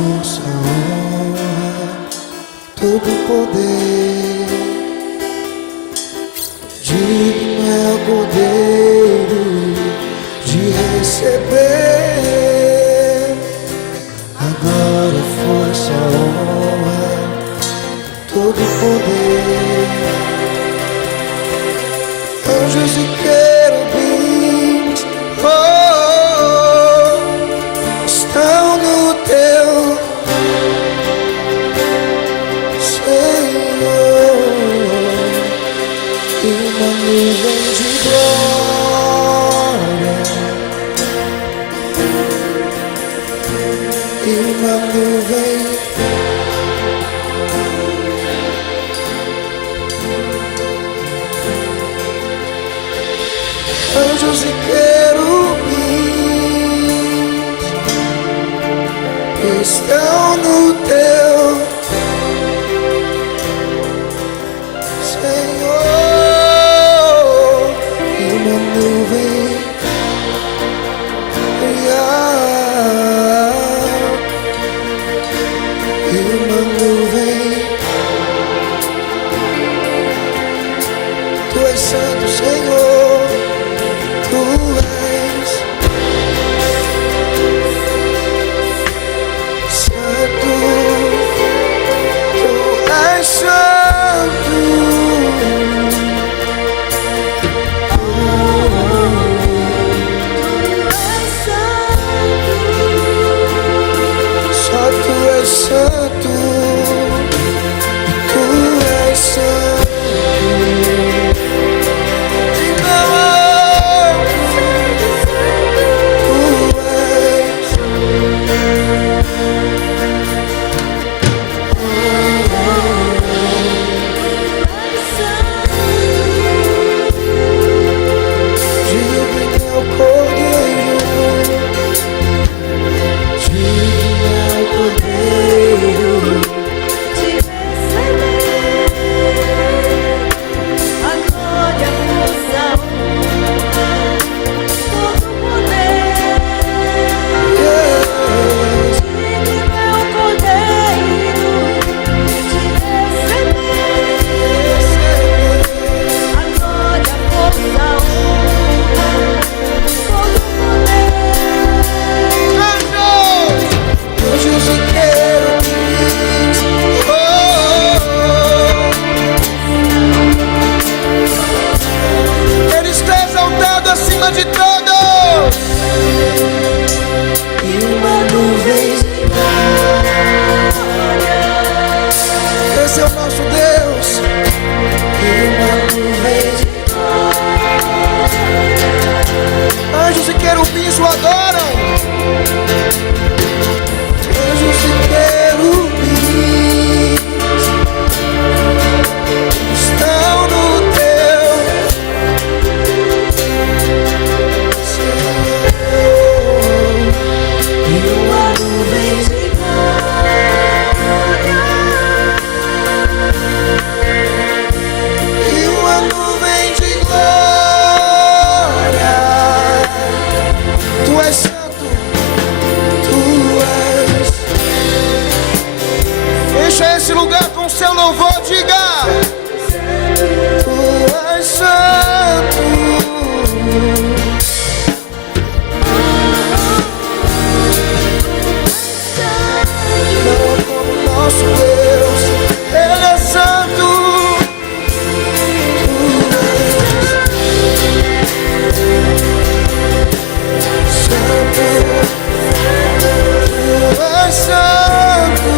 força, honra, todo poder. Digno é o Cordeiro de receber a glória, força, honra, todo poder. Anjos e querubins, estão no teu Senhor, e uma nuvem de glória, e uma nuvem. Anjos e querubins estão no teu Senhor, e uma nuvem, e uma nuvem. Tu és santo, Senhor. Tu és santo, tu és santo, só tu és santo, tu és santo. Acima de todos, e uma nuvem de glória. Esse é o nosso Deus. E uma nuvem de glória. Anjos e querubins o adoram. Anjos e querubins estão no teu esse lugar com seu louvor, diga: tu és santo, não como nosso Deus, Ele é santo. Tu és santo.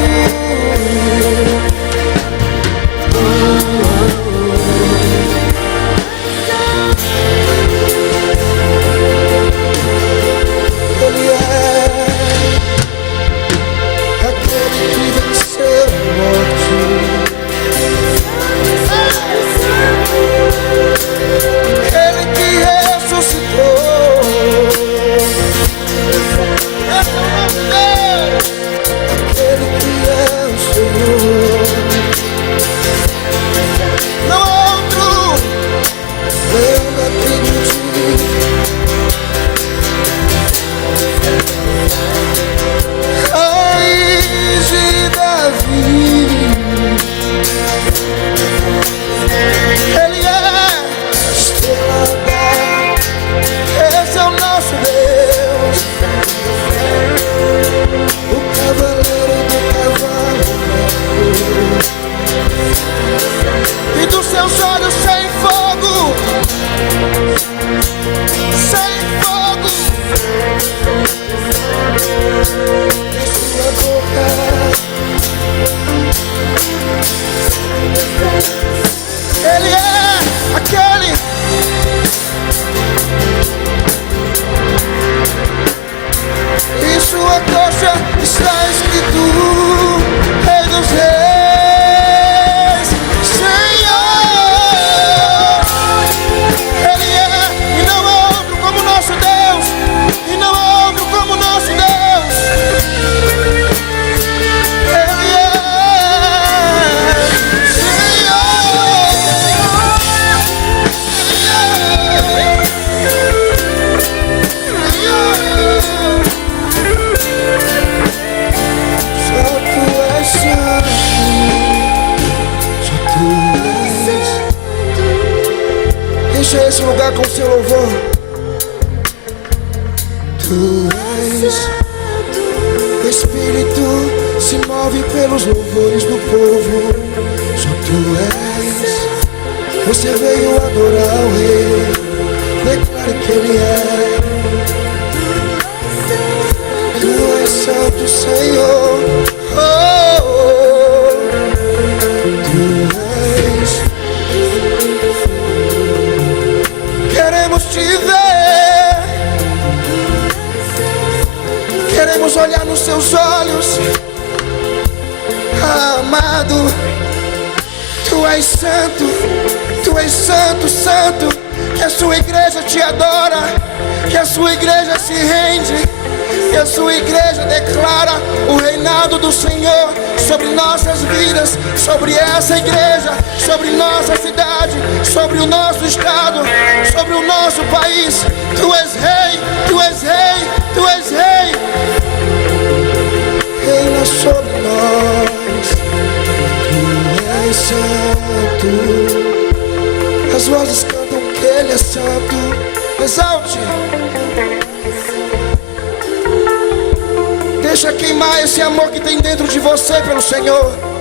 esse lugar com seu louvor. Tu és, o Espírito se move pelos louvores do povo. Só tu és, você veio adorar o Rei. Declare que Ele é. Tu és santo, Senhor. Oh, oh. Tu és. Queremos te ver. Queremos olhar nos seus olhos. Amado, tu és santo. Tu és santo, santo. Que a sua igreja te adora. Que a sua igreja se rende. Que a sua igreja declara o reinado do Senhor sobre nossas vidas, sobre essa igreja, sobre nossa cidade, sobre o nosso estado, sobre o nosso país. Tu és rei, tu és rei, tu és rei. Reina sobre nós. Tu és santo. As vozes cantam que Ele é santo. Exalte. Deixa queimar esse amor que tem dentro de você pelo Senhor.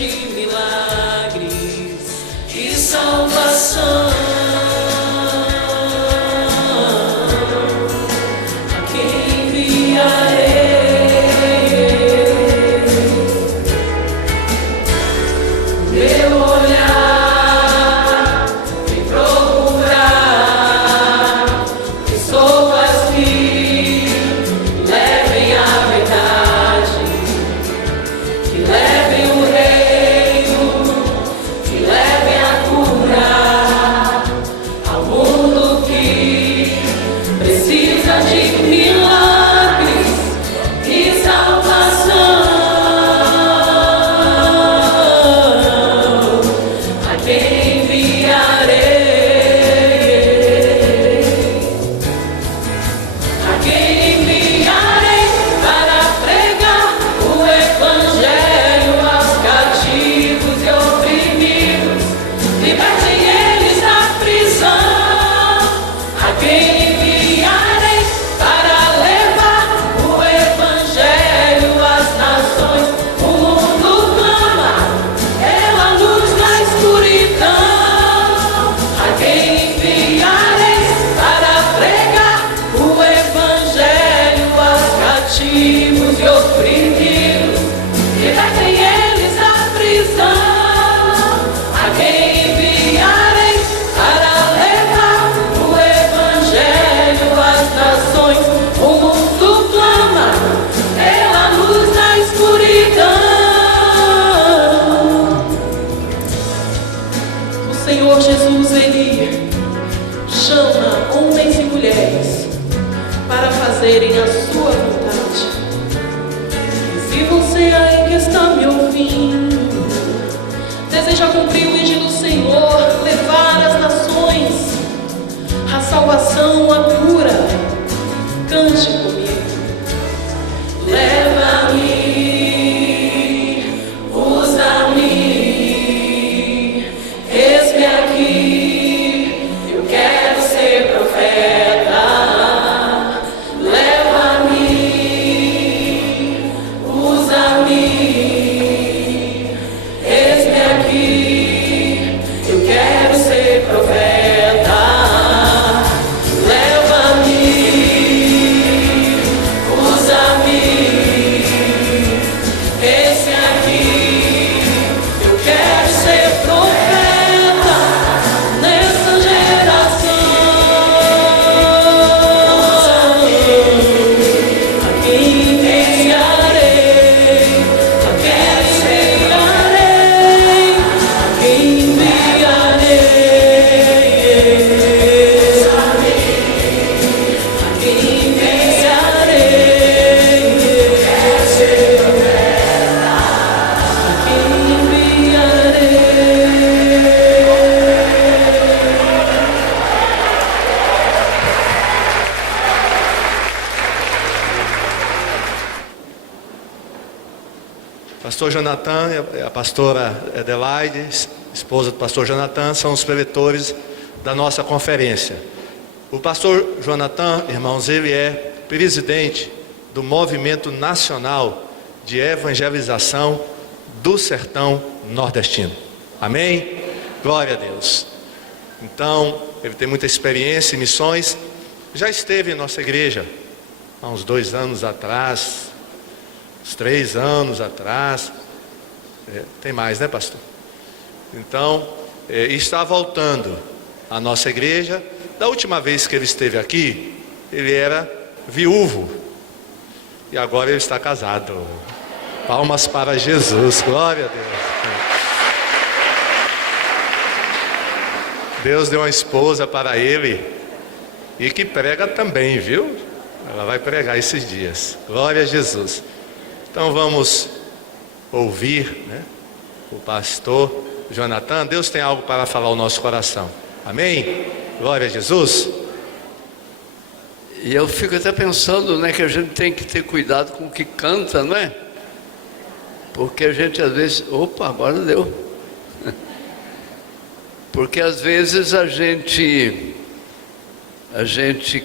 de milagres e salvação. A quem enviarei? Meu olhar vem procurar pessoas que levem a verdade, que levem o reino, que levem a cura ao mundo que precisa de milagres e salvação. A quem enviarei? A quem enviarei para pregar o evangelho aos cativos e oprimidos, libertem eles da prisão. A quem enviarei para levar o evangelho às nações? O mundo clama pela luz na escuridão. A quem enviarei para pregar o evangelho aos cativos e oprimidos, libertem eles da prisão. A quem enviarei para levar o evangelho às nações? O mundo clama pela luz na escuridão. O Senhor Jesus, Ele chama homens e mulheres para fazerem a sua vontade. E se você aí que está me ouvindo deseja cumprir o pedido do Senhor, levar às nações a salvação, a cura, cante comigo. Leva-me, usa-me, eis-me aqui, eu quero ser profeta. Leva-me, usa-me, eis-me aqui, eu quero ser profeta. Leva-me, usa-me, eis-me aqui, eu quero ser profeta nessa geração. A quem enviarei? A quem enviarei? A quem enviarei? A quem enviarei? Quero ser profeta. A quem Pastor Jonathan e a pastora Adelaide, esposa do pastor Jonathan, são os preletores da nossa conferência. O pastor Jonathan, irmãos, ele é presidente do Movimento Nacional de Evangelização do Sertão Nordestino. Amém? Glória a Deus. Então, ele tem muita experiência em missões. Já esteve em nossa igreja há uns 2 anos atrás, uns 3 anos atrás. Tem mais, né, pastor? Então, está voltando à nossa igreja. Da última vez que ele esteve aqui, ele era viúvo. E agora ele está casado. Palmas para Jesus, glória a Deus. Deus deu uma esposa para ele e que prega também, viu? Ela vai pregar esses dias, glória a Jesus. Então vamos ouvir, né, o pastor Jonathan. Deus tem algo para falar ao nosso coração, amém? Glória a Jesus. E eu fico até pensando, né, que a gente tem que ter cuidado com o que canta, não é? Porque a gente às vezes, opa, agora deu. Porque às vezes a gente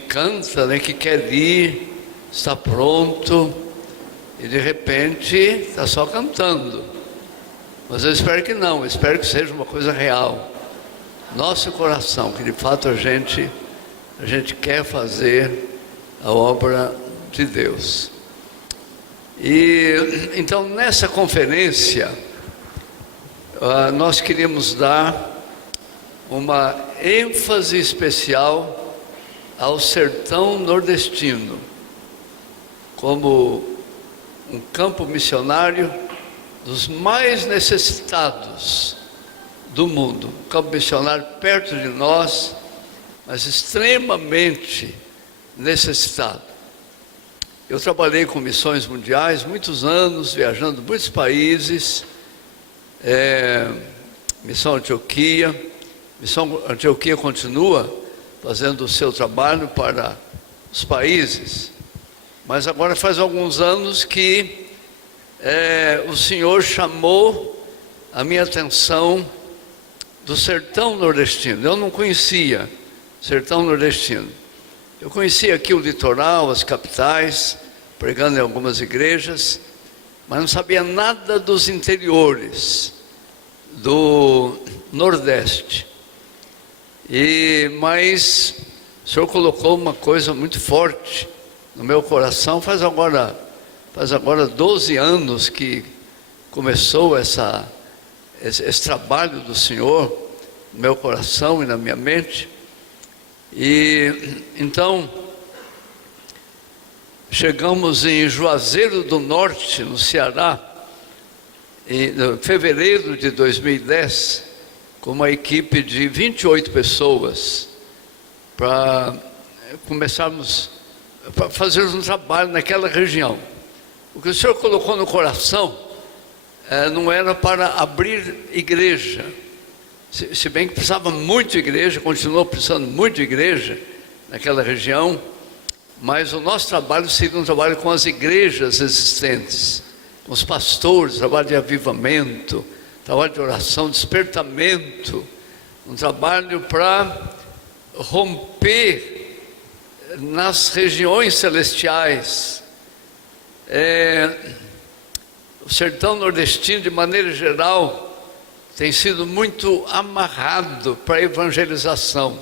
canta, né, que quer ir, está pronto, e de repente está só cantando. Mas eu espero que não, eu espero que seja uma coisa real. Nosso coração, que de fato a gente quer fazer a obra de Deus. E então nessa conferência nós queríamos dar uma ênfase especial ao sertão nordestino, como um campo missionário dos mais necessitados do mundo, um campo missionário perto de nós, mas extremamente necessitado. Eu trabalhei com missões mundiais muitos anos, viajando muitos países, Missão Antioquia. Missão Antioquia continua fazendo o seu trabalho para os países, mas agora faz alguns anos que o Senhor chamou a minha atenção do sertão nordestino. Eu não conhecia o sertão nordestino. Eu conhecia aqui o litoral, as capitais, pregando em algumas igrejas, mas não sabia nada dos interiores do Nordeste. Mas o Senhor colocou uma coisa muito forte no meu coração. Faz agora 12 anos que começou esse trabalho do Senhor no meu coração e na minha mente. E então chegamos em Juazeiro do Norte, no Ceará, em fevereiro de 2010, com uma equipe de 28 pessoas, para começarmos a fazer um trabalho naquela região. O que o Senhor colocou no coração não era para abrir igreja, se bem que precisava muito de igreja, continuou precisando muito de igreja naquela região, mas o nosso trabalho seria um trabalho com as igrejas existentes, com os pastores, trabalho de avivamento, trabalho de oração, despertamento, um trabalho para romper nas regiões celestiais. O sertão nordestino, de maneira geral, tem sido muito amarrado para a evangelização.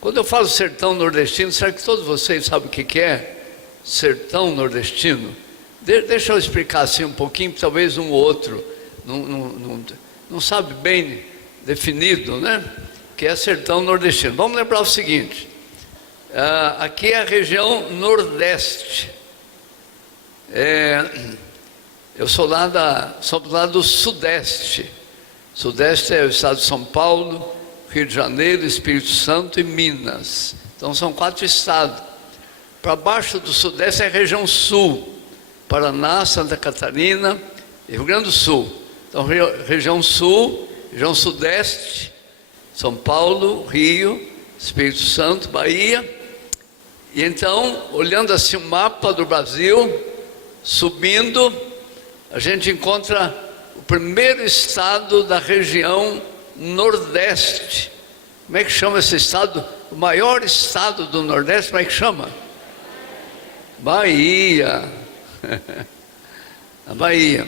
Quando eu falo sertão nordestino, será que todos vocês sabem o que é sertão nordestino? Deixa eu explicar assim um pouquinho, talvez um ou outro não sabe bem definido, né? Que é sertão nordestino. Vamos lembrar o seguinte: aqui é a região Nordeste. Eu sou lá do Sudeste. Sudeste é o estado de São Paulo, Rio de Janeiro, Espírito Santo e Minas. Então são 4 estados. Para baixo do Sudeste é a região Sul, Paraná, Santa Catarina e Rio Grande do Sul. Então região Sul, região Sudeste, São Paulo, Rio, Espírito Santo, Bahia. E então, olhando assim o mapa do Brasil, subindo, a gente encontra o primeiro estado da região Nordeste. Como é que chama esse estado? O maior estado do Nordeste, como é que chama? Bahia. A Bahia.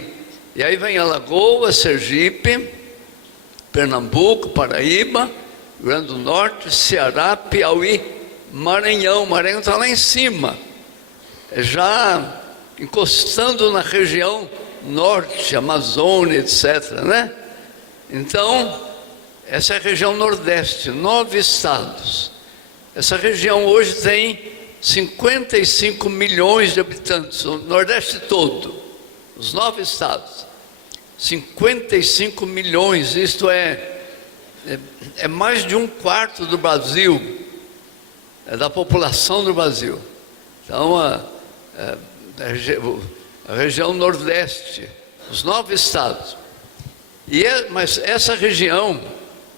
E aí vem Alagoas, Sergipe, Pernambuco, Paraíba, Rio Grande do Norte, Ceará, Piauí, Maranhão. Maranhão está lá em cima, já encostando na região norte, Amazônia, etc., né? Então, essa é a região Nordeste, 9 estados. Essa região hoje tem 55 milhões de habitantes, o Nordeste todo, os 9 estados. 55 milhões, isto é mais de 1/4 do Brasil, da população do Brasil. Então, a região Nordeste, os 9 estados. Mas essa região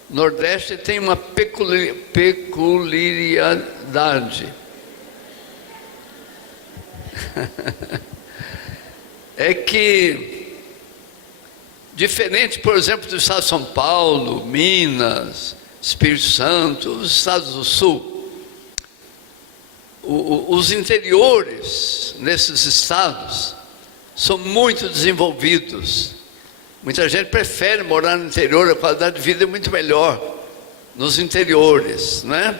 Nordeste tem uma peculiaridade. É que, diferente, por exemplo, do estado de São Paulo, Minas, Espírito Santo, os estados do Sul, os interiores nesses estados são muito desenvolvidos. Muita gente prefere morar no interior, a qualidade de vida é muito melhor nos interiores, né?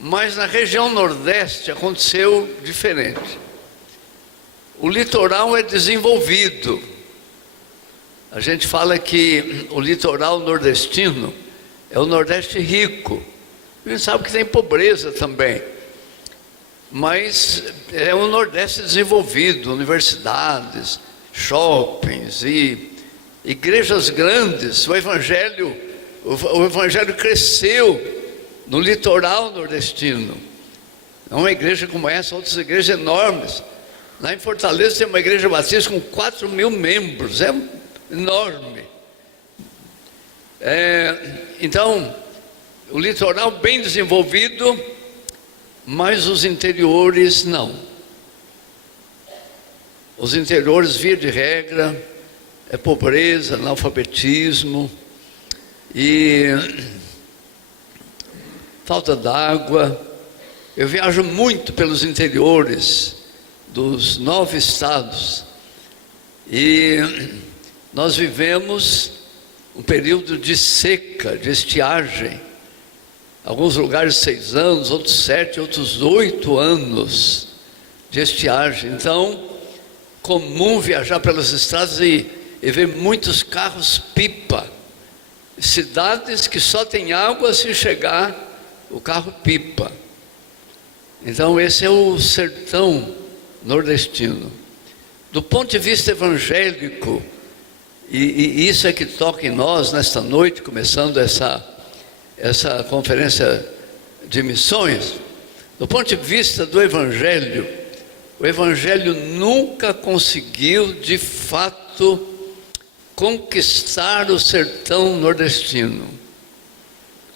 Mas na região Nordeste aconteceu diferente. O litoral é desenvolvido. A gente fala que o litoral nordestino é o Nordeste rico. A gente sabe que tem pobreza também, mas é o Nordeste desenvolvido, universidades, shoppings e igrejas grandes. O evangelho cresceu no litoral nordestino. Não é uma igreja como essa, outras igrejas enormes. Lá em Fortaleza tem uma igreja batista com 4.000 membros, é enorme. Então, o litoral bem desenvolvido, mas os interiores não. Os interiores, via de regra, é pobreza, analfabetismo e falta d'água. Eu viajo muito pelos interiores dos 9 estados e nós vivemos um período de seca, de estiagem. Alguns lugares 6 anos, outros 7, outros 8 anos de estiagem. Então, comum viajar pelas estradas e ver muitos carros pipa. Cidades que só tem água se chegar o carro pipa. Então esse é o sertão nordestino. Do ponto de vista evangélico, e isso é que toca em nós nesta noite, começando essa conferência de missões. Do ponto de vista do evangelho, o evangelho nunca conseguiu de fato conquistar o sertão nordestino.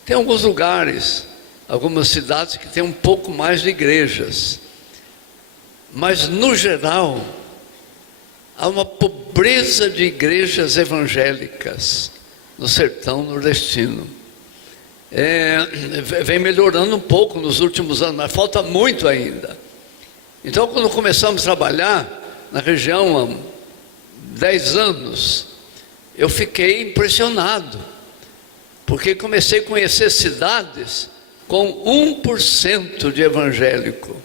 Tem alguns lugares, algumas cidades que têm um pouco mais de igrejas, mas no geral há uma pobreza de igrejas evangélicas no sertão nordestino. Vem melhorando um pouco nos últimos anos, mas falta muito ainda. Então, quando começamos a trabalhar na região há 10 anos, eu fiquei impressionado, porque comecei a conhecer cidades com 1% de evangélico.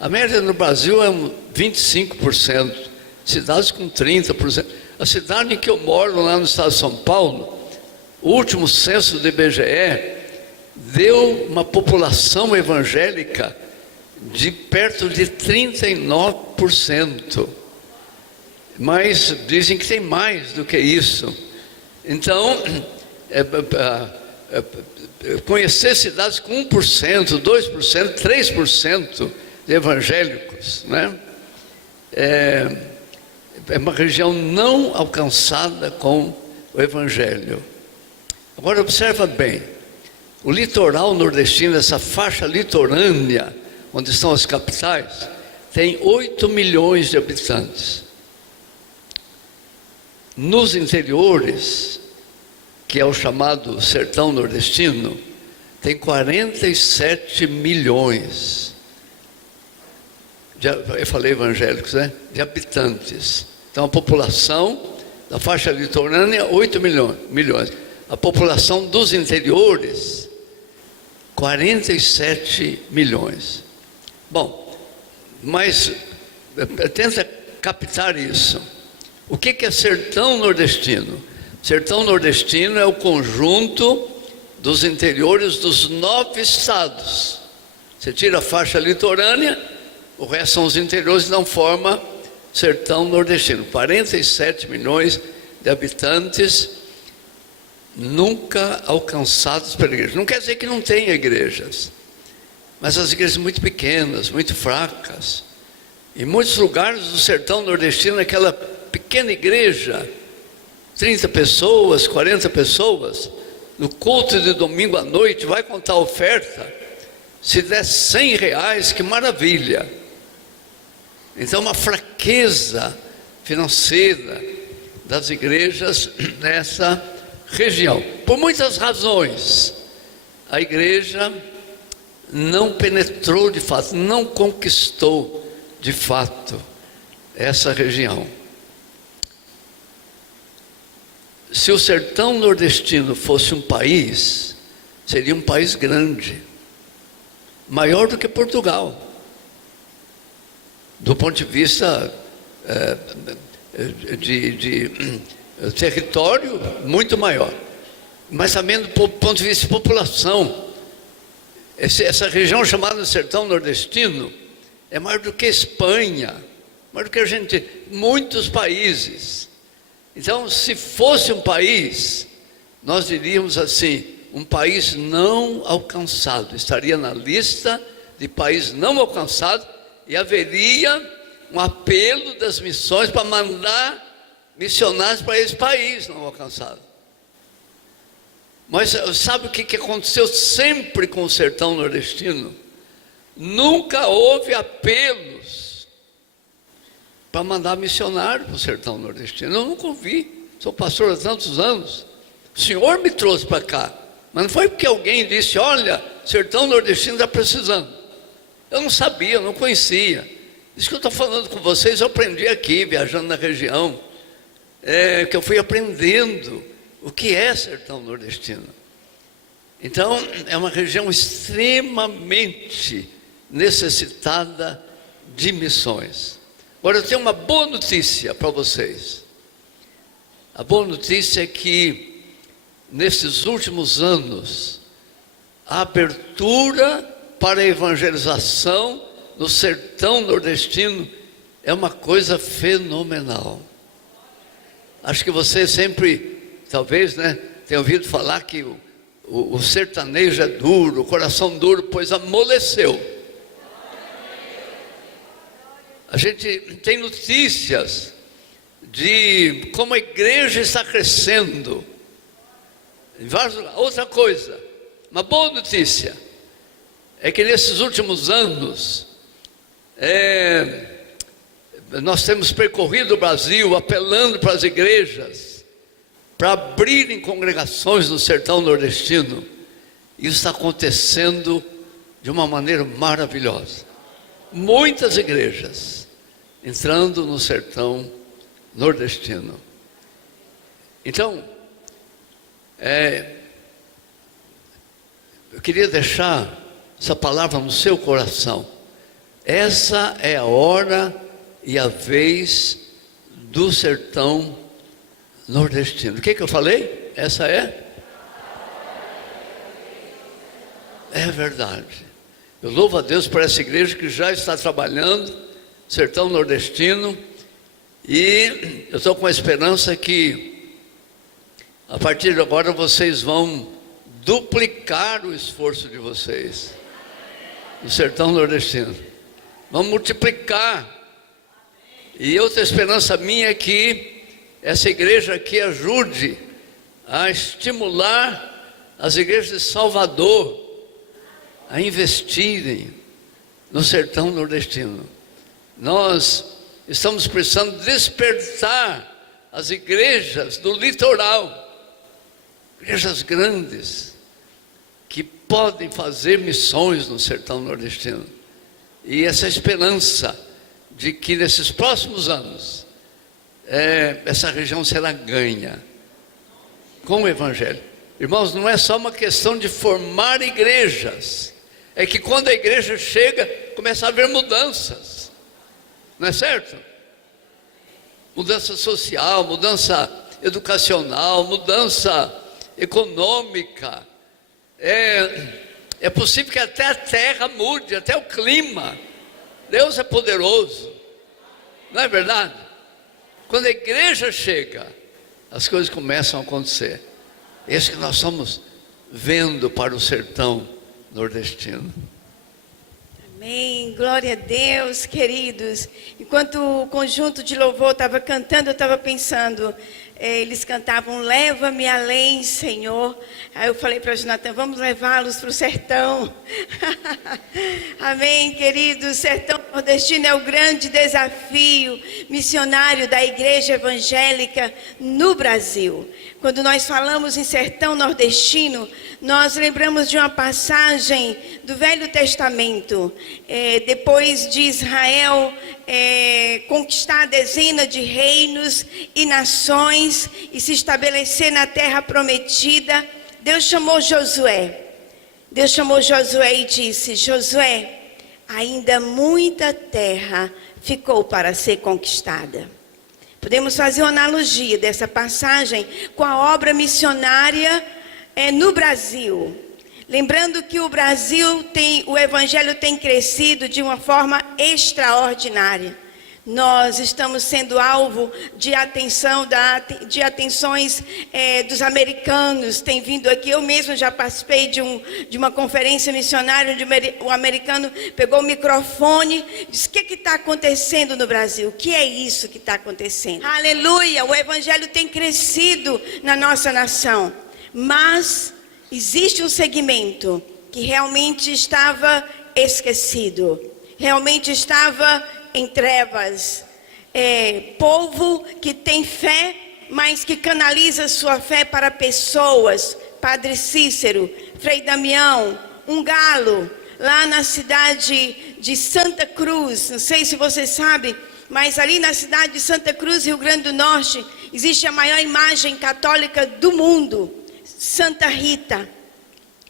A média no Brasil é 25%, cidades com 30%. A cidade em que eu moro, lá no estado de São Paulo, o último censo do IBGE deu uma população evangélica de perto de 39%. Mas dizem que tem mais do que isso. Então, conhecer cidades com 1%, 2%, 3% de evangélicos, né? É uma região não alcançada com o evangelho. Agora observa bem, o litoral nordestino, essa faixa litorânea, onde estão as capitais, tem 8 milhões de habitantes. Nos interiores, que é o chamado sertão nordestino, tem 47 milhões. Eu falei evangélicos, né? De habitantes. Então a população da faixa litorânea, 8 milhões. A população dos interiores, 47 milhões. Bom, mas tenta captar isso. O que é sertão nordestino? Sertão nordestino é o conjunto dos interiores dos 9 estados. Você tira a faixa litorânea, o resto são os interiores e não forma sertão nordestino. 47 milhões de habitantes, nunca alcançados pela igreja. Não quer dizer que não tenha igrejas, mas as igrejas muito pequenas, muito fracas. Em muitos lugares do sertão nordestino, aquela pequena igreja, 30 pessoas, 40 pessoas, no culto de domingo à noite, vai contar a oferta, se der R$100, que maravilha. Então, uma fraqueza financeira das igrejas nessa região. Por muitas razões, a igreja não penetrou de fato, não conquistou de fato essa região. se o sertão nordestino fosse um país, seria um país grande, maior do que Portugal, do ponto de vista de território, muito maior, mas também do ponto de vista de população. Essa região chamada sertão nordestino é maior do que a Espanha, maior do que a Argentina, muitos países. Então, se fosse um país, nós diríamos assim, um país não alcançado, estaria na lista de país não alcançado, e haveria um apelo das missões para mandar missionários para esse país não alcançado. Mas sabe o que aconteceu sempre com o sertão nordestino? Nunca houve apelos para mandar missionário para o sertão nordestino. Eu nunca ouvi, sou pastor há tantos anos. O Senhor me trouxe para cá, mas não foi porque alguém disse, olha, o sertão nordestino está precisando. Eu não sabia, eu não conhecia. Isso que eu estou falando com vocês, eu aprendi aqui, viajando na região, que eu fui aprendendo o que é sertão nordestino. Então, é uma região extremamente necessitada de missões. Agora, eu tenho uma boa notícia para vocês. A boa notícia é que, nesses últimos anos, a abertura para a evangelização no sertão nordestino é uma coisa fenomenal. Acho que você sempre, talvez, tenha ouvido falar que o sertanejo é duro, o coração duro, pois amoleceu. A gente tem notícias de como a igreja está crescendo. Outra coisa, uma boa notícia, é que nesses últimos anos, nós temos percorrido o Brasil apelando para as igrejas, para abrirem congregações no sertão nordestino. Isso está acontecendo de uma maneira maravilhosa. Muitas igrejas entrando no sertão nordestino. Então, eu queria deixar essa palavra no seu coração. Essa é a hora e a vez do sertão nordestino. O que eu falei? Essa é? É verdade. Eu louvo a Deus por essa igreja que já está trabalhando, sertão nordestino, e eu estou com a esperança que a partir de agora vocês vão duplicar o esforço de vocês no sertão nordestino. Vão multiplicar. E outra esperança minha é que essa igreja aqui ajude a estimular as igrejas de Salvador a investirem no sertão nordestino. Nós estamos precisando despertar as igrejas do litoral, igrejas grandes, que podem fazer missões no sertão nordestino. E essa esperança de que nesses próximos anos, essa região será ganha com o Evangelho. Irmãos, não é só uma questão de formar igrejas, é que quando a igreja chega, começa a haver mudanças, não é certo? Mudança social, mudança educacional, mudança econômica. É possível que até a terra mude, até o clima. Deus é poderoso, não é verdade? Quando a igreja chega, as coisas começam a acontecer. É isso que nós estamos vendo para o sertão nordestino. Amém, glória a Deus, queridos. Enquanto o conjunto de louvor estava cantando, eu estava pensando, eles cantavam, leva-me além, Senhor. Aí eu falei para Jonathan, vamos levá-los para o sertão. Amém, queridos. O sertão nordestino é o grande desafio missionário da igreja evangélica no Brasil. Quando nós falamos em sertão nordestino, nós lembramos de uma passagem do Velho Testamento. Depois de Israel conquistar dezenas de reinos e nações e se estabelecer na terra prometida, Deus chamou Josué. Deus chamou Josué e disse: Josué, ainda muita terra ficou para ser conquistada. Podemos fazer uma analogia dessa passagem com a obra missionária no Brasil. Lembrando que o Brasil o evangelho tem crescido de uma forma extraordinária. Nós estamos sendo alvo de de atenções dos americanos. Tem vindo aqui, eu mesmo já participei de uma conferência missionária, onde o americano pegou o microfone e disse: o que está acontecendo no Brasil? O que é isso que está acontecendo? Aleluia, o evangelho tem crescido na nossa nação. Mas existe um segmento que realmente estava esquecido, realmente estava em trevas. Povo que tem fé, mas que canaliza sua fé para pessoas. Padre Cícero, Frei Damião, um galo, lá na cidade de Santa Cruz. Não sei se você sabe, mas ali na cidade de Santa Cruz, Rio Grande do Norte, existe a maior imagem católica do mundo, Santa Rita,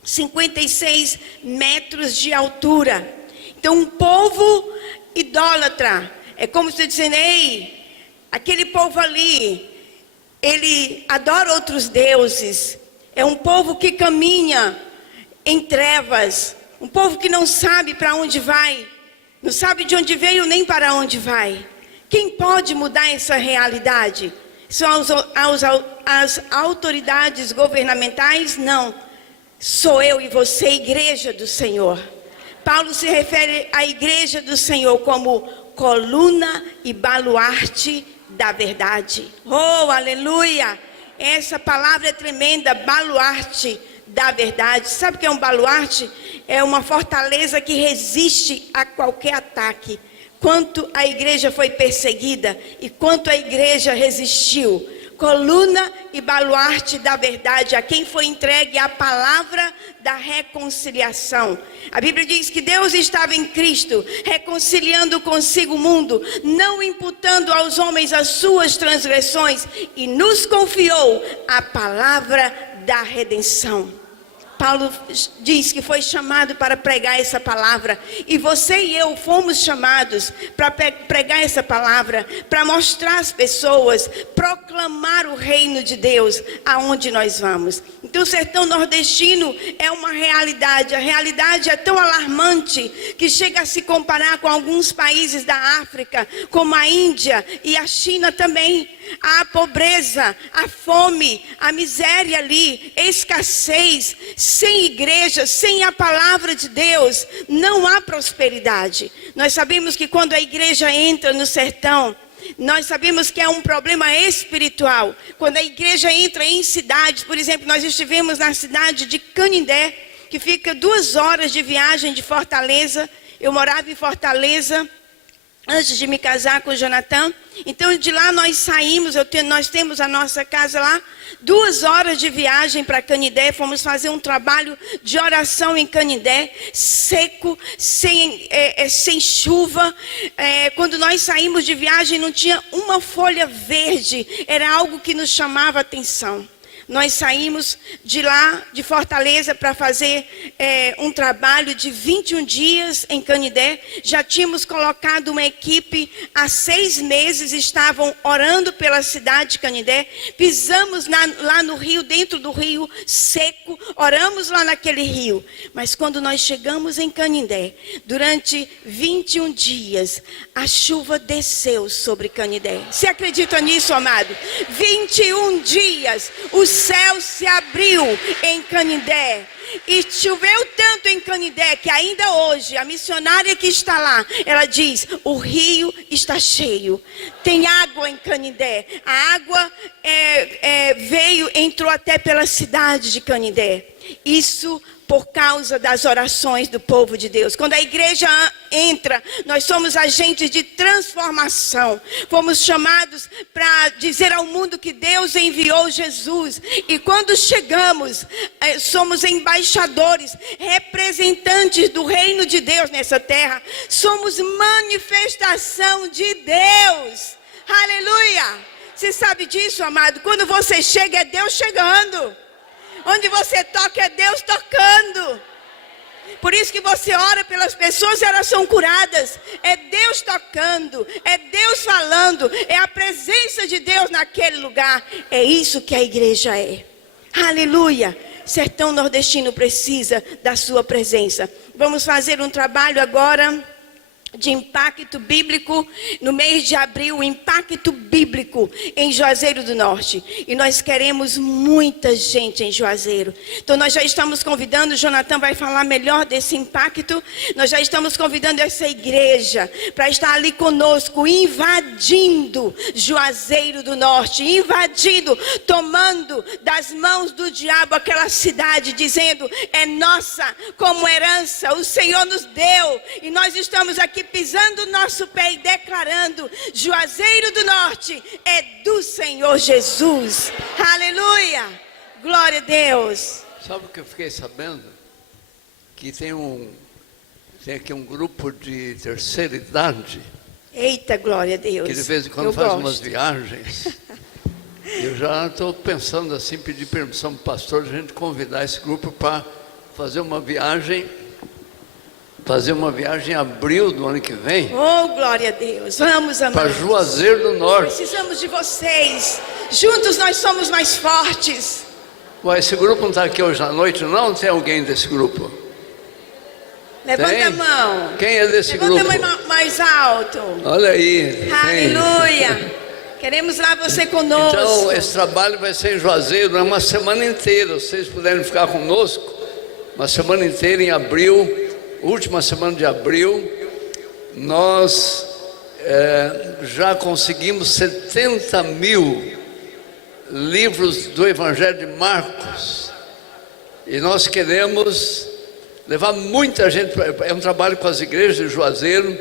56 metros de altura. Então um povo idólatra, é como se dizendo: ei, aquele povo ali, ele adora outros deuses. É um povo que caminha em trevas, um povo que não sabe para onde vai, não sabe de onde veio nem para onde vai. Quem pode mudar essa realidade? São as autoridades governamentais? Não, sou eu e você, igreja do Senhor. Paulo se refere à igreja do Senhor como coluna e baluarte da verdade. Oh, aleluia! Essa palavra é tremenda, baluarte da verdade. Sabe o que é um baluarte? É uma fortaleza que resiste a qualquer ataque. Quanto a igreja foi perseguida e quanto a igreja resistiu. Coluna e baluarte da verdade, a quem foi entregue a palavra da reconciliação. A Bíblia diz que Deus estava em Cristo, reconciliando consigo o mundo, não imputando aos homens as suas transgressões, e nos confiou a palavra da redenção. Paulo diz que foi chamado para pregar essa palavra. E você e eu fomos chamados para pregar essa palavra, para mostrar às pessoas, proclamar o reino de Deus aonde nós vamos. Então o sertão nordestino é uma realidade. A realidade é tão alarmante que chega a se comparar com alguns países da África, como a Índia e a China também. A pobreza, a fome, a miséria ali, a escassez. Sem igreja, sem a palavra de Deus, não há prosperidade. Nós sabemos que quando a igreja entra no sertão, nós sabemos que é um problema espiritual. Quando a igreja entra em cidades, por exemplo, nós estivemos na cidade de Canindé, que fica 2 horas de viagem de Fortaleza. Eu morava em Fortaleza antes de me casar com o Jonathan. Então de lá nós saímos, nós temos a nossa casa lá, 2 horas de viagem para Canindé. Fomos fazer um trabalho de oração em Canindé, seco, sem chuva. Quando nós saímos de viagem não tinha uma folha verde, era algo que nos chamava a atenção. Nós saímos de lá, de Fortaleza, para fazer um trabalho de 21 dias em Canindé. Já tínhamos colocado uma equipe há 6 meses, estavam orando pela cidade de Canindé. Pisamos lá no rio, dentro do rio, seco, oramos lá naquele rio. Mas quando nós chegamos em Canindé, durante 21 dias, a chuva desceu sobre Canindé. Você acredita nisso, amado? 21 dias, o céu se abriu em Canindé. E choveu tanto em Canindé que ainda hoje a missionária que está lá, ela diz: o rio está cheio, tem água em Canindé. A água entrou até pela cidade de Canindé. Isso por causa das orações do povo de Deus. Quando a igreja entra, nós somos agentes de transformação. Fomos chamados para dizer ao mundo que Deus enviou Jesus. E quando chegamos, somos embaixadores, representantes do reino de Deus nessa terra. Somos manifestação de Deus. Aleluia! Você sabe disso, amado? Quando você chega, é Deus chegando. Onde você toca, é Deus tocando. Por isso que você ora pelas pessoas e elas são curadas. É Deus tocando, é Deus falando, é a presença de Deus naquele lugar. É isso que a igreja é. Aleluia! Sertão Nordestino precisa da sua presença. Vamos fazer um trabalho agora de impacto bíblico no mês de abril, impacto bíblico em Juazeiro do Norte. E nós queremos muita gente em Juazeiro. Então nós já estamos convidando, o Jonathan vai falar melhor desse impacto. Nós já estamos convidando essa igreja para estar ali conosco, invadindo Juazeiro do Norte, invadindo, tomando das mãos do diabo aquela cidade, dizendo: é nossa como herança, o Senhor nos deu. E nós estamos aqui pisando o nosso pé e declarando: Juazeiro do Norte é do Senhor Jesus. Aleluia! Glória a Deus. Sabe o que eu fiquei sabendo? Que tem aqui um grupo de terceira idade. Eita, glória a Deus. Que de vez em quando faz umas viagens. Eu já estou pensando assim, pedir permissão para o pastor, a gente convidar esse grupo para fazer uma viagem em abril do ano que vem. Oh, glória a Deus. Vamos, amados. Para Juazeiro do Norte. Precisamos de vocês. Juntos nós somos mais fortes. Ué, esse grupo não está aqui hoje à noite, não? Tem alguém desse grupo? Levanta a mão. Quem é desse grupo? Levanta a mão mais alto. Olha aí. Aleluia. Queremos lá você conosco. Então, esse trabalho vai ser em Juazeiro, é uma semana inteira. Se vocês puderem ficar conosco, uma semana inteira em abril. Última semana de abril, nós já conseguimos 70 mil livros do Evangelho de Marcos. E nós queremos levar muita gente, é um trabalho com as igrejas de Juazeiro,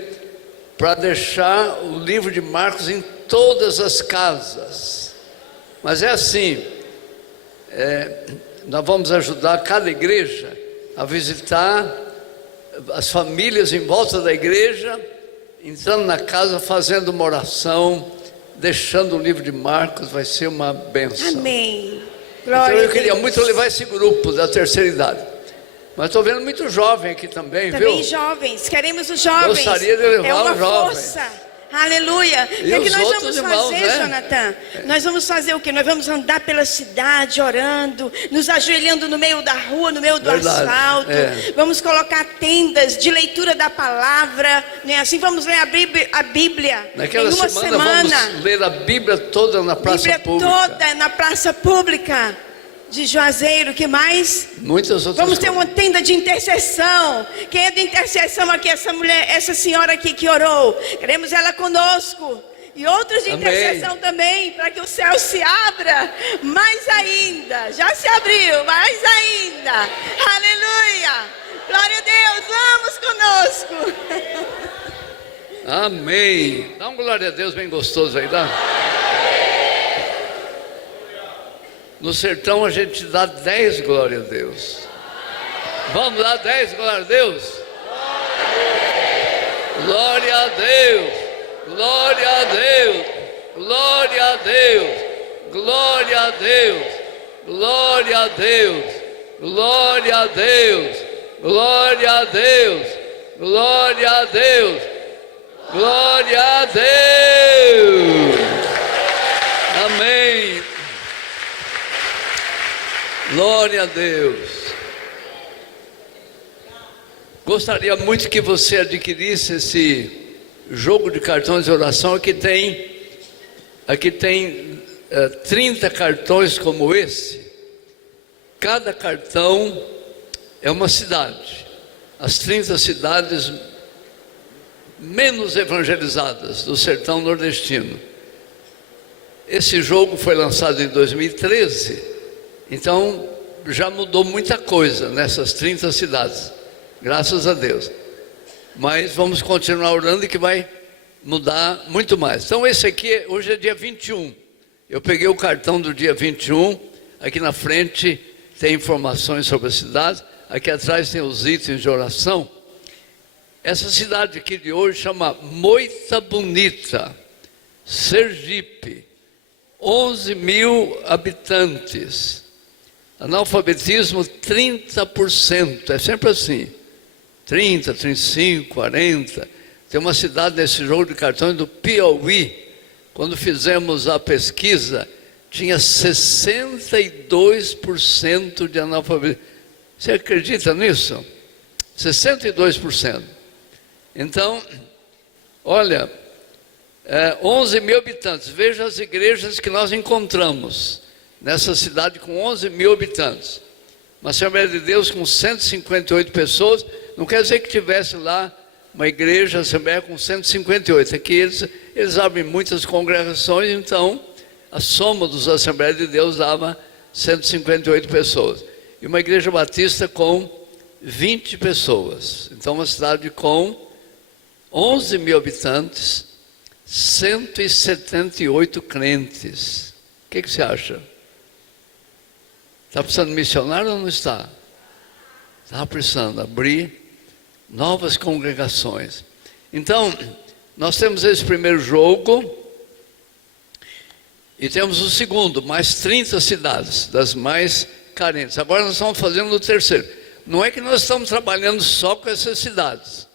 para deixar o livro de Marcos em todas as casas. Mas é assim, nós vamos ajudar cada igreja a visitar as famílias em volta da igreja, entrando na casa, fazendo uma oração, deixando o livro de Marcos. Vai ser uma bênção. Amém. Glória então eu queria muito levar esse grupo da terceira idade. Mas estou vendo muito jovem aqui também, viu? Também jovens, queremos os jovens. Gostaria de levar os jovens. Força. Aleluia. E o que nós vamos irmãos, fazer, né? Jonathan? Nós vamos fazer o que? Nós vamos andar pela cidade orando, nos ajoelhando no meio da rua, no meio do asfalto. Vamos colocar tendas de leitura da palavra, né? Assim vamos ler a Bíblia. Naquela em uma semana. Vamos ler a Bíblia toda na praça pública. Toda na praça pública de Juazeiro. Que mais? Muitas outras Vamos ter coisas. uma tenda de intercessão. Quem é de intercessão aqui? Essa mulher, essa senhora aqui que orou. Queremos ela conosco. E outros de intercessão também, para que o céu se abra mais ainda. Já se abriu, mais ainda. Aleluia. Glória a Deus, vamos conosco. Amém. Dá um glória a Deus bem gostoso aí, dá? No sertão a gente dá 10 glória a Deus. Vamos dar 10 glória a Deus? Glória a Deus. Glória a Deus. Glória a Deus. Glória a Deus. Glória a Deus. Glória a Deus. Glória a Deus. Glória a Deus. Glória a Deus. Amém. Glória a Deus. Gostaria muito que você adquirisse esse jogo de cartões de oração. Aqui tem 30 cartões como esse. Cada cartão é uma cidade, as 30 cidades menos evangelizadas do sertão nordestino. Esse jogo foi lançado em 2013, então já mudou muita coisa nessas 30 cidades, graças a Deus. Mas vamos continuar orando que vai mudar muito mais. Então esse aqui, hoje é dia 21. Eu peguei o cartão do dia 21, aqui na frente tem informações sobre a cidade, aqui atrás tem os itens de oração. Essa cidade aqui de hoje chama Moita Bonita, Sergipe, 11 mil habitantes, analfabetismo 30%, é sempre assim, 30, 35, 40, tem uma cidade nesse jogo de cartões do Piauí, quando fizemos a pesquisa, tinha 62% de analfabetismo, você acredita nisso? 62%, então, olha, 11 mil habitantes, veja as igrejas que nós encontramos, nessa cidade com 11 mil habitantes, uma Assembleia de Deus com 158 pessoas, não quer dizer que tivesse lá uma igreja, Assembleia com 158, aqui eles abrem muitas congregações, então a soma dos Assembleias de Deus dava 158 pessoas, e uma igreja batista com 20 pessoas, então uma cidade com 11 mil habitantes, 178 crentes, o que você acha? Está precisando de missionário ou não está? Está precisando abrir novas congregações. Então, nós temos esse primeiro jogo, e temos o segundo, mais 30 cidades, das mais carentes. Agora nós estamos fazendo o terceiro. Não é que nós estamos trabalhando só com essas cidades.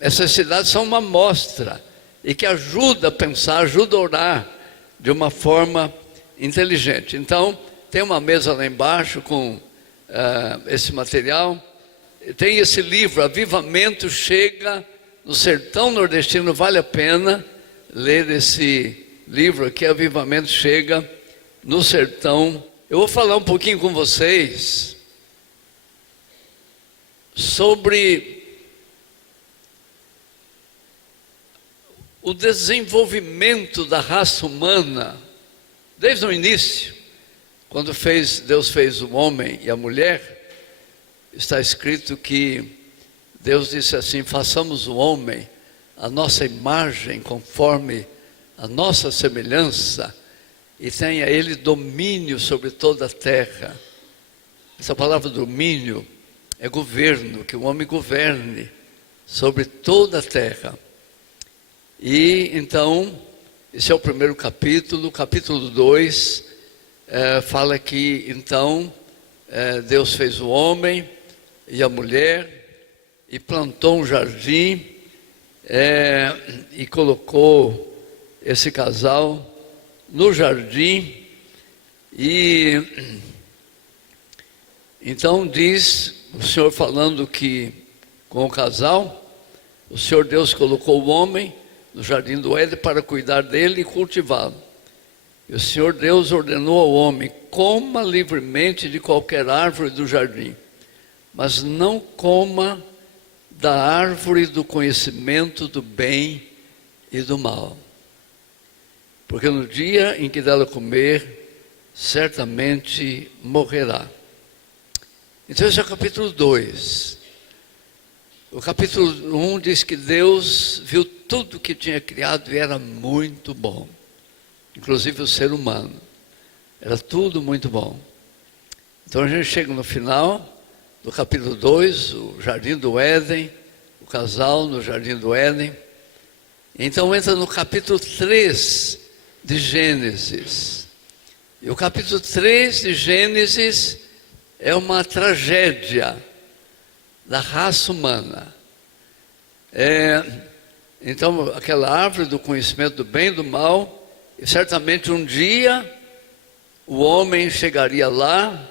Essas cidades são uma amostra, e que ajuda a pensar, ajuda a orar de uma forma inteligente. Então, tem uma mesa lá embaixo com esse material, tem esse livro, Avivamento Chega no Sertão Nordestino, vale a pena ler esse livro aqui, Avivamento Chega no Sertão. Eu vou falar um pouquinho com vocês sobre o desenvolvimento da raça humana, desde o início, quando Deus fez o homem e a mulher, está escrito que Deus disse assim: façamos o homem a nossa imagem, conforme a nossa semelhança, e tenha ele domínio sobre toda a terra. Essa palavra domínio é governo, que o homem governe sobre toda a terra. E então, esse é o primeiro capítulo. Capítulo 2 fala que então Deus fez o homem e a mulher e plantou um jardim e colocou esse casal no jardim. E então diz o Senhor, falando que com o casal, o Senhor Deus colocou o homem no jardim do Éden para cuidar dele e cultivá-lo. E o Senhor Deus ordenou ao homem: coma livremente de qualquer árvore do jardim, mas não coma da árvore do conhecimento do bem e do mal, porque no dia em que dela comer, certamente morrerá. Então esse é o capítulo 2. O capítulo 1 diz que Deus viu tudo que tinha criado e era muito bom, inclusive o ser humano, era tudo muito bom. Então a gente chega no final do capítulo 2, o jardim do Éden, o casal no jardim do Éden. Então entra no capítulo 3 de Gênesis, e o capítulo 3 de Gênesis é uma tragédia da raça humana. Então aquela árvore do conhecimento do bem e do mal, e certamente um dia o homem chegaria lá,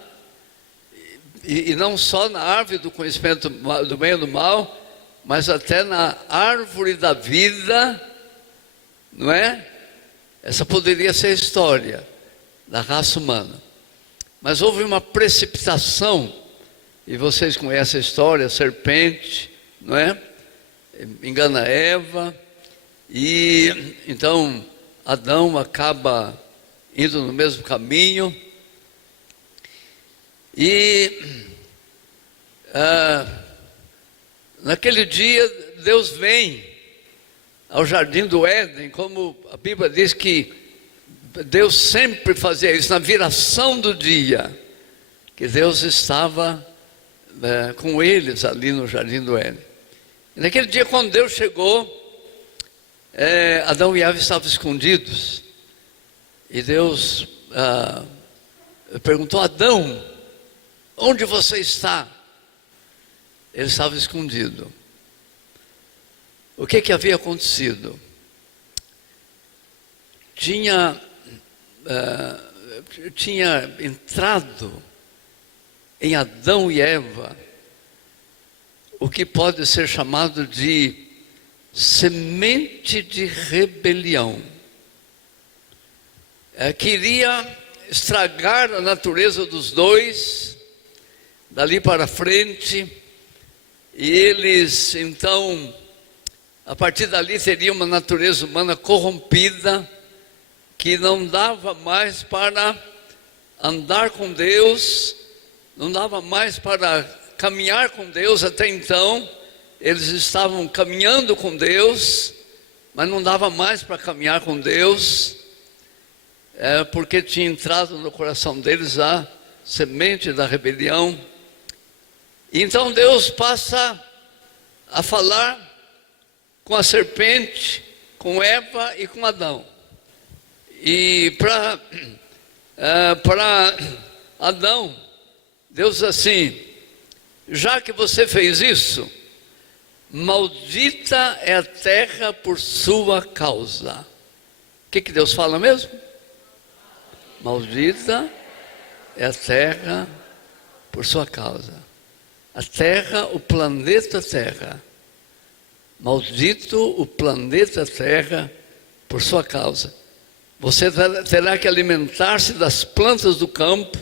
e não só na árvore do conhecimento do bem e do mal, mas até na árvore da vida, não é? Essa poderia ser a história da raça humana. Mas houve uma precipitação E vocês conhecem a história, a serpente, não é? Engana Eva, e então Adão acaba indo no mesmo caminho. E naquele dia Deus vem ao jardim do Éden, como a Bíblia diz que Deus sempre fazia isso, na viração do dia, que Deus estava com eles ali no jardim do Éden. E naquele dia, quando Deus chegou, Adão e Eva estavam escondidos, e Deus perguntou: Adão, onde você está? Ele estava escondido. O que havia acontecido? Tinha entrado em Adão e Eva o que pode ser chamado de semente de rebelião. Queria estragar a natureza dos dois, dali para frente, e eles então, a partir dali, teriam uma natureza humana corrompida, que não dava mais para andar com Deus, não dava mais para caminhar com Deus. Até então, eles estavam caminhando com Deus, mas não dava mais para caminhar com Deus, porque tinha entrado no coração deles a semente da rebelião. E então Deus passa a falar com a serpente, com Eva e com Adão. E para Adão, Deus diz assim: já que você fez isso, maldita é a terra por sua causa. O que Deus fala mesmo? Maldita é a terra por sua causa. A terra, o planeta Terra. Maldito o planeta Terra por sua causa. Você terá que alimentar-se das plantas do campo,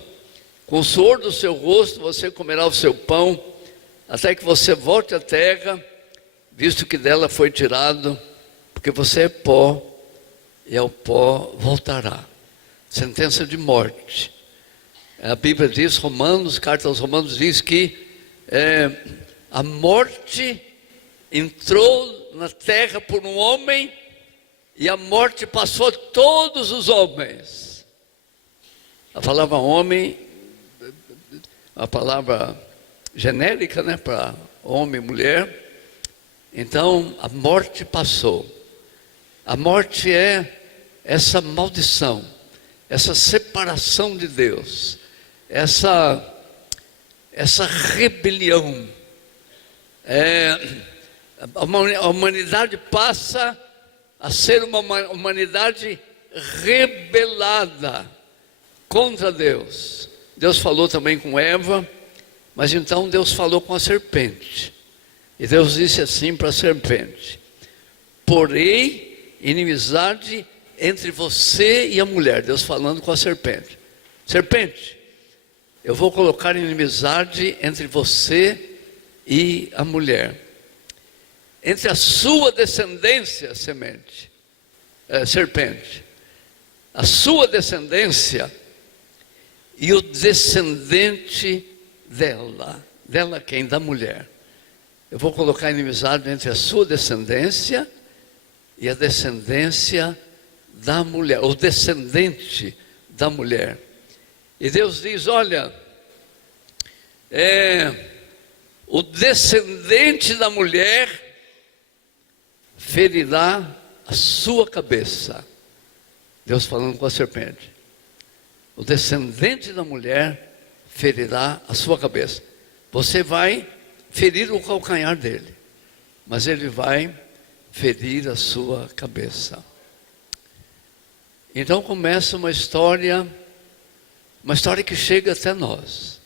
com o suor do seu rosto você comerá o seu pão, até que você volte à terra, visto que dela foi tirado, porque você é pó, e ao pó voltará. Sentença de morte. A Bíblia diz, carta aos Romanos diz que a morte entrou na terra por um homem, e a morte passou a todos os homens. A palavra homem, a palavra genérica, né, para homem e mulher. Então a morte passou. A morte é essa maldição, essa separação de Deus, essa rebelião. A humanidade passa a ser uma humanidade rebelada contra Deus. Deus falou também com Eva, mas então Deus falou com a serpente. E Deus disse assim para a serpente: porém inimizade entre você e a mulher. Deus falando com a serpente: serpente, eu vou colocar inimizade entre você e a mulher, entre a sua descendência, serpente, a sua descendência e o descendente dela. Dela quem? Da mulher. Eu vou colocar inimizade entre a sua descendência e a descendência da mulher, o descendente da mulher. E Deus diz: olha, o descendente da mulher ferirá a sua cabeça. Deus falando com a serpente: o descendente da mulher ferirá a sua cabeça. Você vai ferir o calcanhar dele, mas ele vai ferir a sua cabeça. Então começa uma história que chega até nós.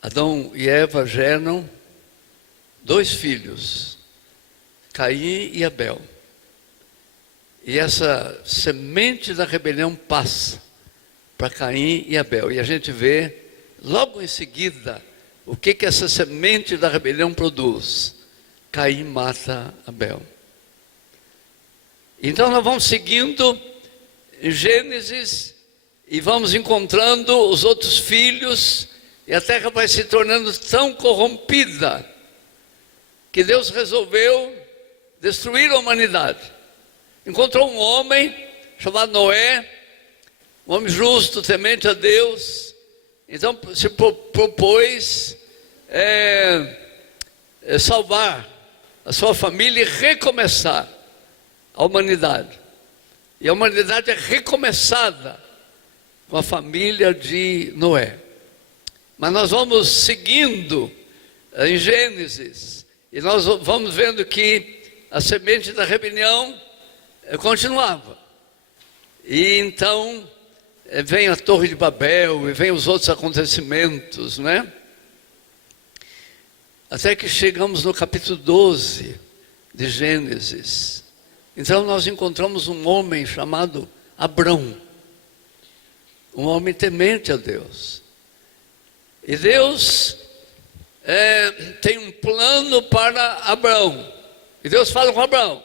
Adão e Eva geram 2 filhos, Caim e Abel. E essa semente da rebelião passa para Caim e Abel. E a gente vê logo em seguida o que essa semente da rebelião produz. Caim mata Abel. Então nós vamos seguindo em Gênesis e vamos encontrando os outros filhos, e a terra vai se tornando tão corrompida que Deus resolveu destruir a humanidade. Encontrou um homem chamado Noé, um homem justo, temente a Deus. Então se propôs salvar a sua família e recomeçar a humanidade. E a humanidade é recomeçada com a família de Noé. Mas nós vamos seguindo em Gênesis e nós vamos vendo que a semente da rebelião continuava. E então vem a Torre de Babel e vem os outros acontecimentos, né? Até que chegamos no capítulo 12 de Gênesis. Então nós encontramos um homem chamado Abrão, um homem temente a Deus. E Deus tem um plano para Abrão. E Deus fala com Abrão: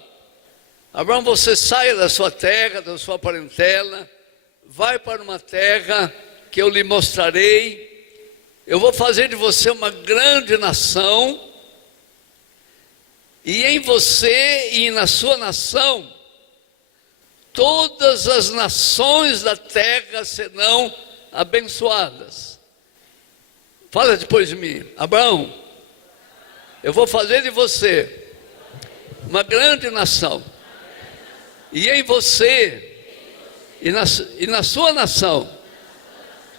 Abrão, você saia da sua terra, da sua parentela, vai para uma terra que eu lhe mostrarei. Eu vou fazer de você uma grande nação, e em você e na sua nação, todas as nações da terra serão abençoadas. Fala depois de mim: Abraão, eu vou fazer de você uma grande nação, e em você e na sua nação,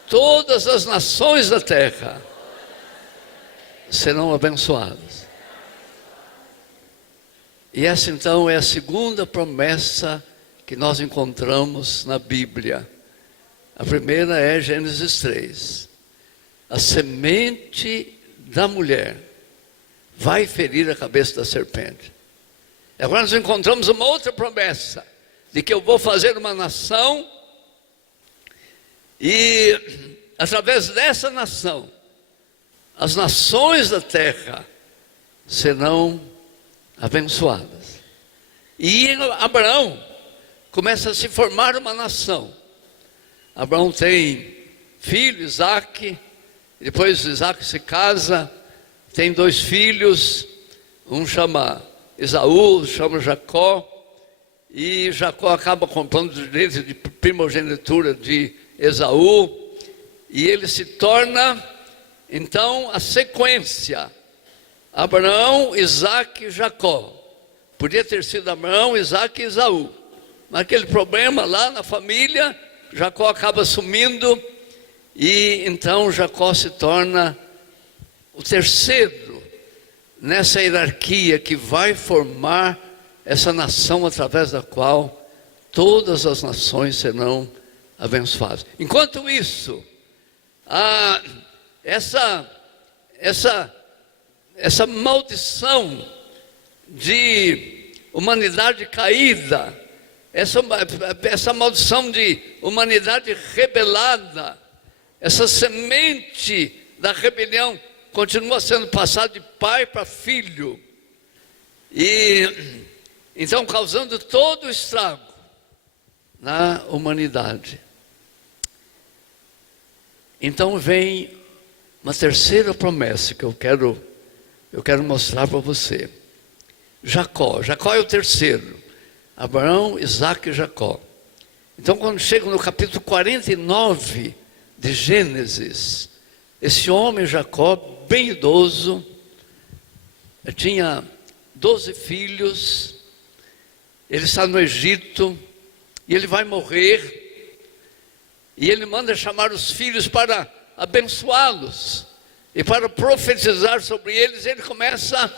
todas as nações da terra serão abençoadas. E essa então é a segunda promessa que nós encontramos na Bíblia. A primeira é Gênesis 3. A semente da mulher vai ferir a cabeça da serpente. Agora nós encontramos uma outra promessa, de que eu vou fazer uma nação, e através dessa nação, as nações da terra serão abençoadas. E em Abraão começa a se formar uma nação. Abraão tem filho, Isaque. Depois Isaque se casa, tem 2 filhos. Um chama Esaú, chama Jacó. E Jacó acaba comprando o direito de primogenitura de Esaú. E ele se torna, então, a sequência: Abraão, Isaque e Jacó. Podia ter sido Abraão, Isaque e Esaú. Mas aquele problema lá na família, Jacó acaba sumindo. E então Jacó se torna o terceiro nessa hierarquia que vai formar essa nação através da qual todas as nações serão abençoadas. Enquanto isso, essa maldição de humanidade caída, essa maldição de humanidade rebelada, essa semente da rebelião continua sendo passada de pai para filho, e então causando todo o estrago na humanidade. Então vem uma terceira promessa que eu quero mostrar para você. Jacó é o terceiro. Abraão, Isaque e Jacó. Então quando chega no capítulo 49 de Gênesis, esse homem Jacó, bem idoso, tinha 12 filhos, ele está no Egito, e ele vai morrer, e ele manda chamar os filhos para abençoá-los, e para profetizar sobre eles. Ele começa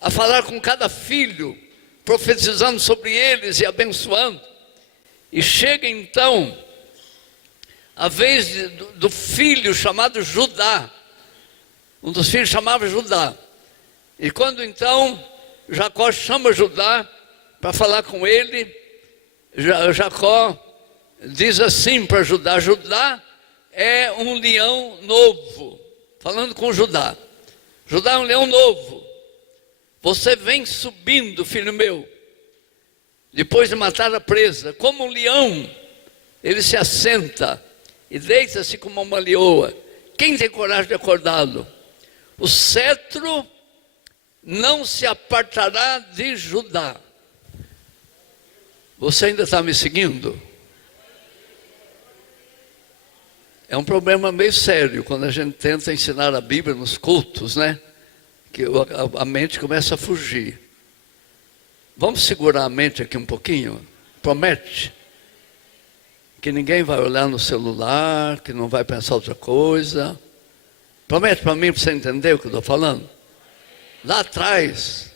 a falar com cada filho, profetizando sobre eles e abençoando. E chega então a vez do filho chamado Judá. Um dos filhos chamava Judá. E quando então Jacó chama Judá para falar com ele, Jacó diz assim para Judá: Judá é um leão novo. Falando com Judá. Judá é um leão novo. Você vem subindo, filho meu, depois de matar a presa, como um leão, ele se assenta e deita-se como uma leoa. Quem tem coragem de acordá-lo? O cetro não se apartará de Judá. Você ainda está me seguindo? É um problema meio sério quando a gente tenta ensinar a Bíblia nos cultos, né? Que a mente começa a fugir. Vamos segurar a mente aqui um pouquinho? Promete que ninguém vai olhar no celular, que não vai pensar outra coisa. Promete para mim, para você entender o que eu estou falando? Lá atrás,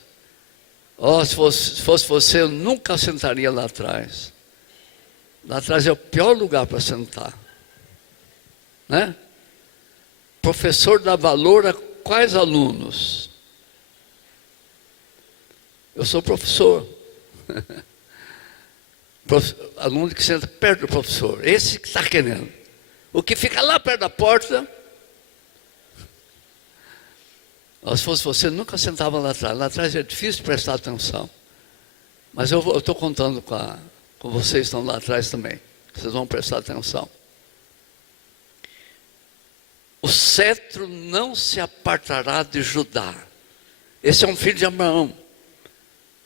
se fosse você, eu nunca sentaria lá atrás. Lá atrás é o pior lugar para sentar. Né? Professor dá valor a quais alunos? Eu sou professor. Aluno que senta perto do professor, esse que está querendo. O que fica lá perto da porta, se fosse você, nunca sentava lá atrás. Lá atrás é difícil de prestar atenção. Mas eu estou contando com vocês que estão lá atrás também. Vocês vão prestar atenção. O cetro não se apartará de Judá. Esse é um filho de Abraão.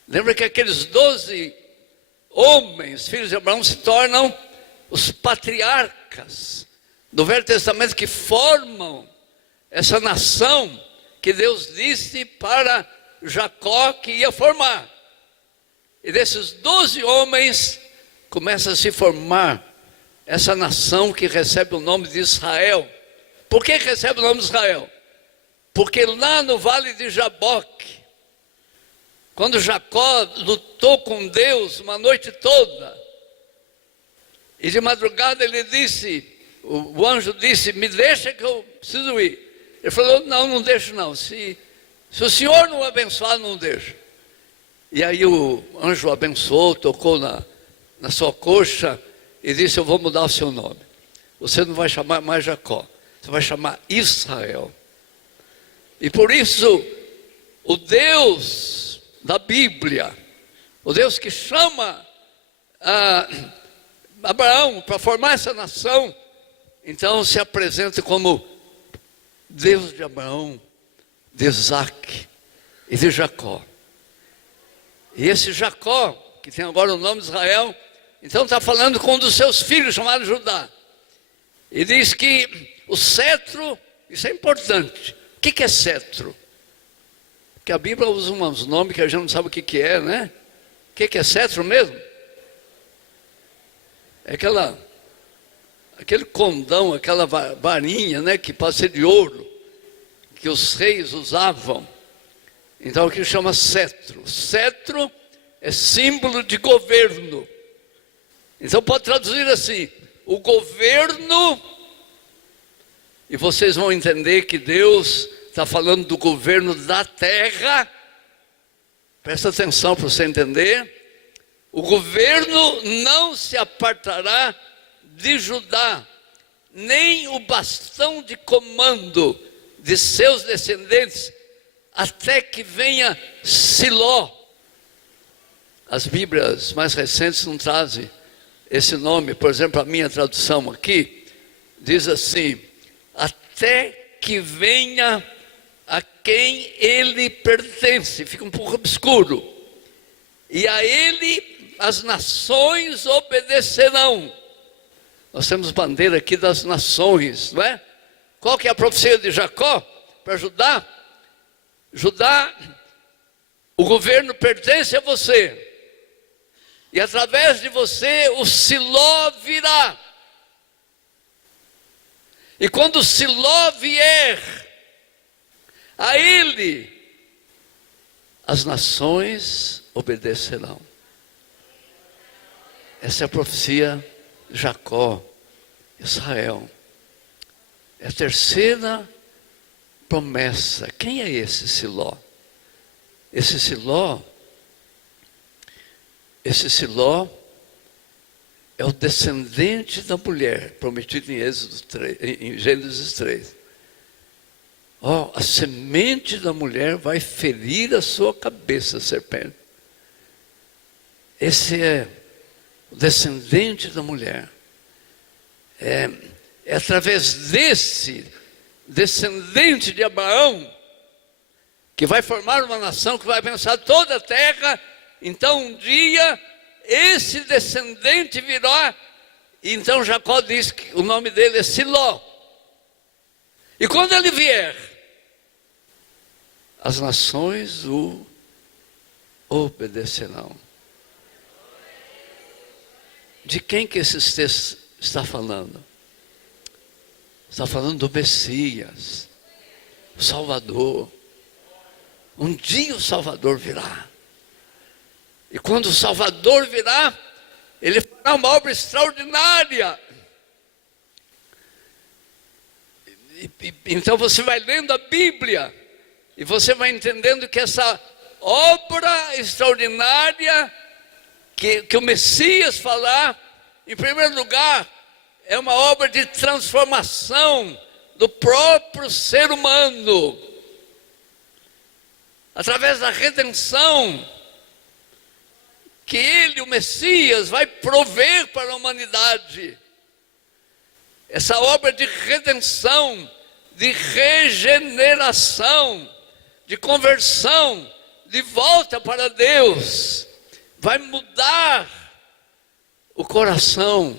Lembra que aqueles 12 homens, filhos de Abraão, se tornam os patriarcas do Velho Testamento, que formam essa nação que Deus disse para Jacó que ia formar. E desses 12 homens começa a se formar essa nação que recebe o nome de Israel. Por que recebe o nome de Israel? Porque lá no vale de Jaboque, quando Jacó lutou com Deus uma noite toda, e de madrugada ele disse, o anjo disse: me deixa que eu preciso ir. Ele falou: não deixo não, se o Senhor não abençoar, não deixa. E aí o anjo abençoou, tocou na sua coxa e disse: eu vou mudar o seu nome. Você não vai chamar mais Jacó, você vai chamar Israel. E por isso, o Deus da Bíblia, o Deus que chama Abraão para formar essa nação, então se apresenta como Deus de Abraão, de Isaac e de Jacó. E esse Jacó, que tem agora o nome de Israel, então está falando com um dos seus filhos, chamado Judá. E diz que o cetro, isso é importante. O que é cetro? Porque a Bíblia usa uns nomes que a gente não sabe o que é, né? O que é cetro mesmo? É aquele condão, aquela varinha, né, que pode ser de ouro, que os reis usavam. Então o que chama cetro. Cetro é símbolo de governo. Então pode traduzir assim: o governo, e vocês vão entender que Deus está falando do governo da terra. Presta atenção para você entender. O governo não se apartará de Judá, nem o bastão de comando de seus descendentes, até que venha Siló. As Bíblias mais recentes não trazem esse nome. Por exemplo, a minha tradução aqui diz assim: até que venha a quem ele pertence. Fica um pouco obscuro. E a ele as nações obedecerão. Nós temos bandeira aqui das nações, não é? Qual que é a profecia de Jacó para Judá? Judá, o governo pertence a você. E através de você o Siló virá. E quando o Siló vier, a ele as nações obedecerão. Essa é a profecia de Jacó, Israel. É a terceira promessa. Quem é esse Siló? Esse Siló é o descendente da mulher, prometido em Êxodo 3, em Gênesis 3. A semente da mulher vai ferir a sua cabeça, serpente. Esse é o descendente da mulher. É através desse descendente de Abraão que vai formar uma nação que vai abençoar toda a terra. Então um dia esse descendente virá, e então Jacó diz que o nome dele é Siló. E quando ele vier, as nações o obedecerão. De quem que esse texto está falando? Está falando do Messias, o Salvador. Um dia o Salvador virá. E quando o Salvador virá, ele fará uma obra extraordinária. Então você vai lendo a Bíblia e você vai entendendo que essa obra extraordinária que o Messias fará, em primeiro lugar, é uma obra de transformação do próprio ser humano, através da redenção que ele, o Messias, vai prover para a humanidade. Essa obra de redenção, de regeneração, de conversão, de volta para Deus, vai mudar o coração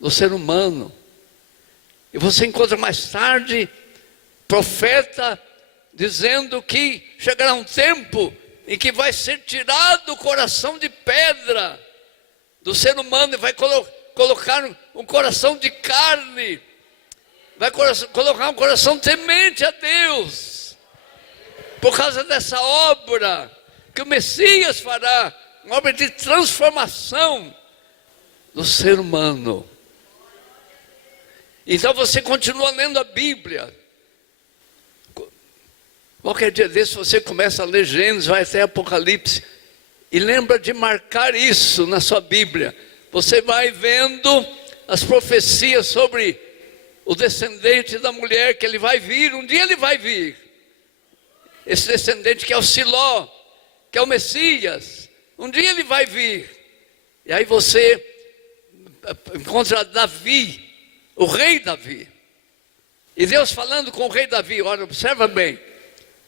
do ser humano. E você encontra mais tarde profeta dizendo que chegará um tempo em que vai ser tirado o coração de pedra do ser humano e vai colocar um coração de carne, vai colocar um coração temente a Deus, por causa dessa obra que o Messias fará, uma obra de transformação do ser humano. Então você continua lendo a Bíblia. Qualquer dia desse você começa a ler Gênesis, vai até Apocalipse, e lembra de marcar isso na sua Bíblia. Você vai vendo as profecias sobre o descendente da mulher, que ele vai vir, um dia ele vai vir. Esse descendente que é o Siló, que é o Messias, um dia ele vai vir. E aí você encontra Davi, o rei Davi. E Deus falando com o rei Davi, olha, observa bem.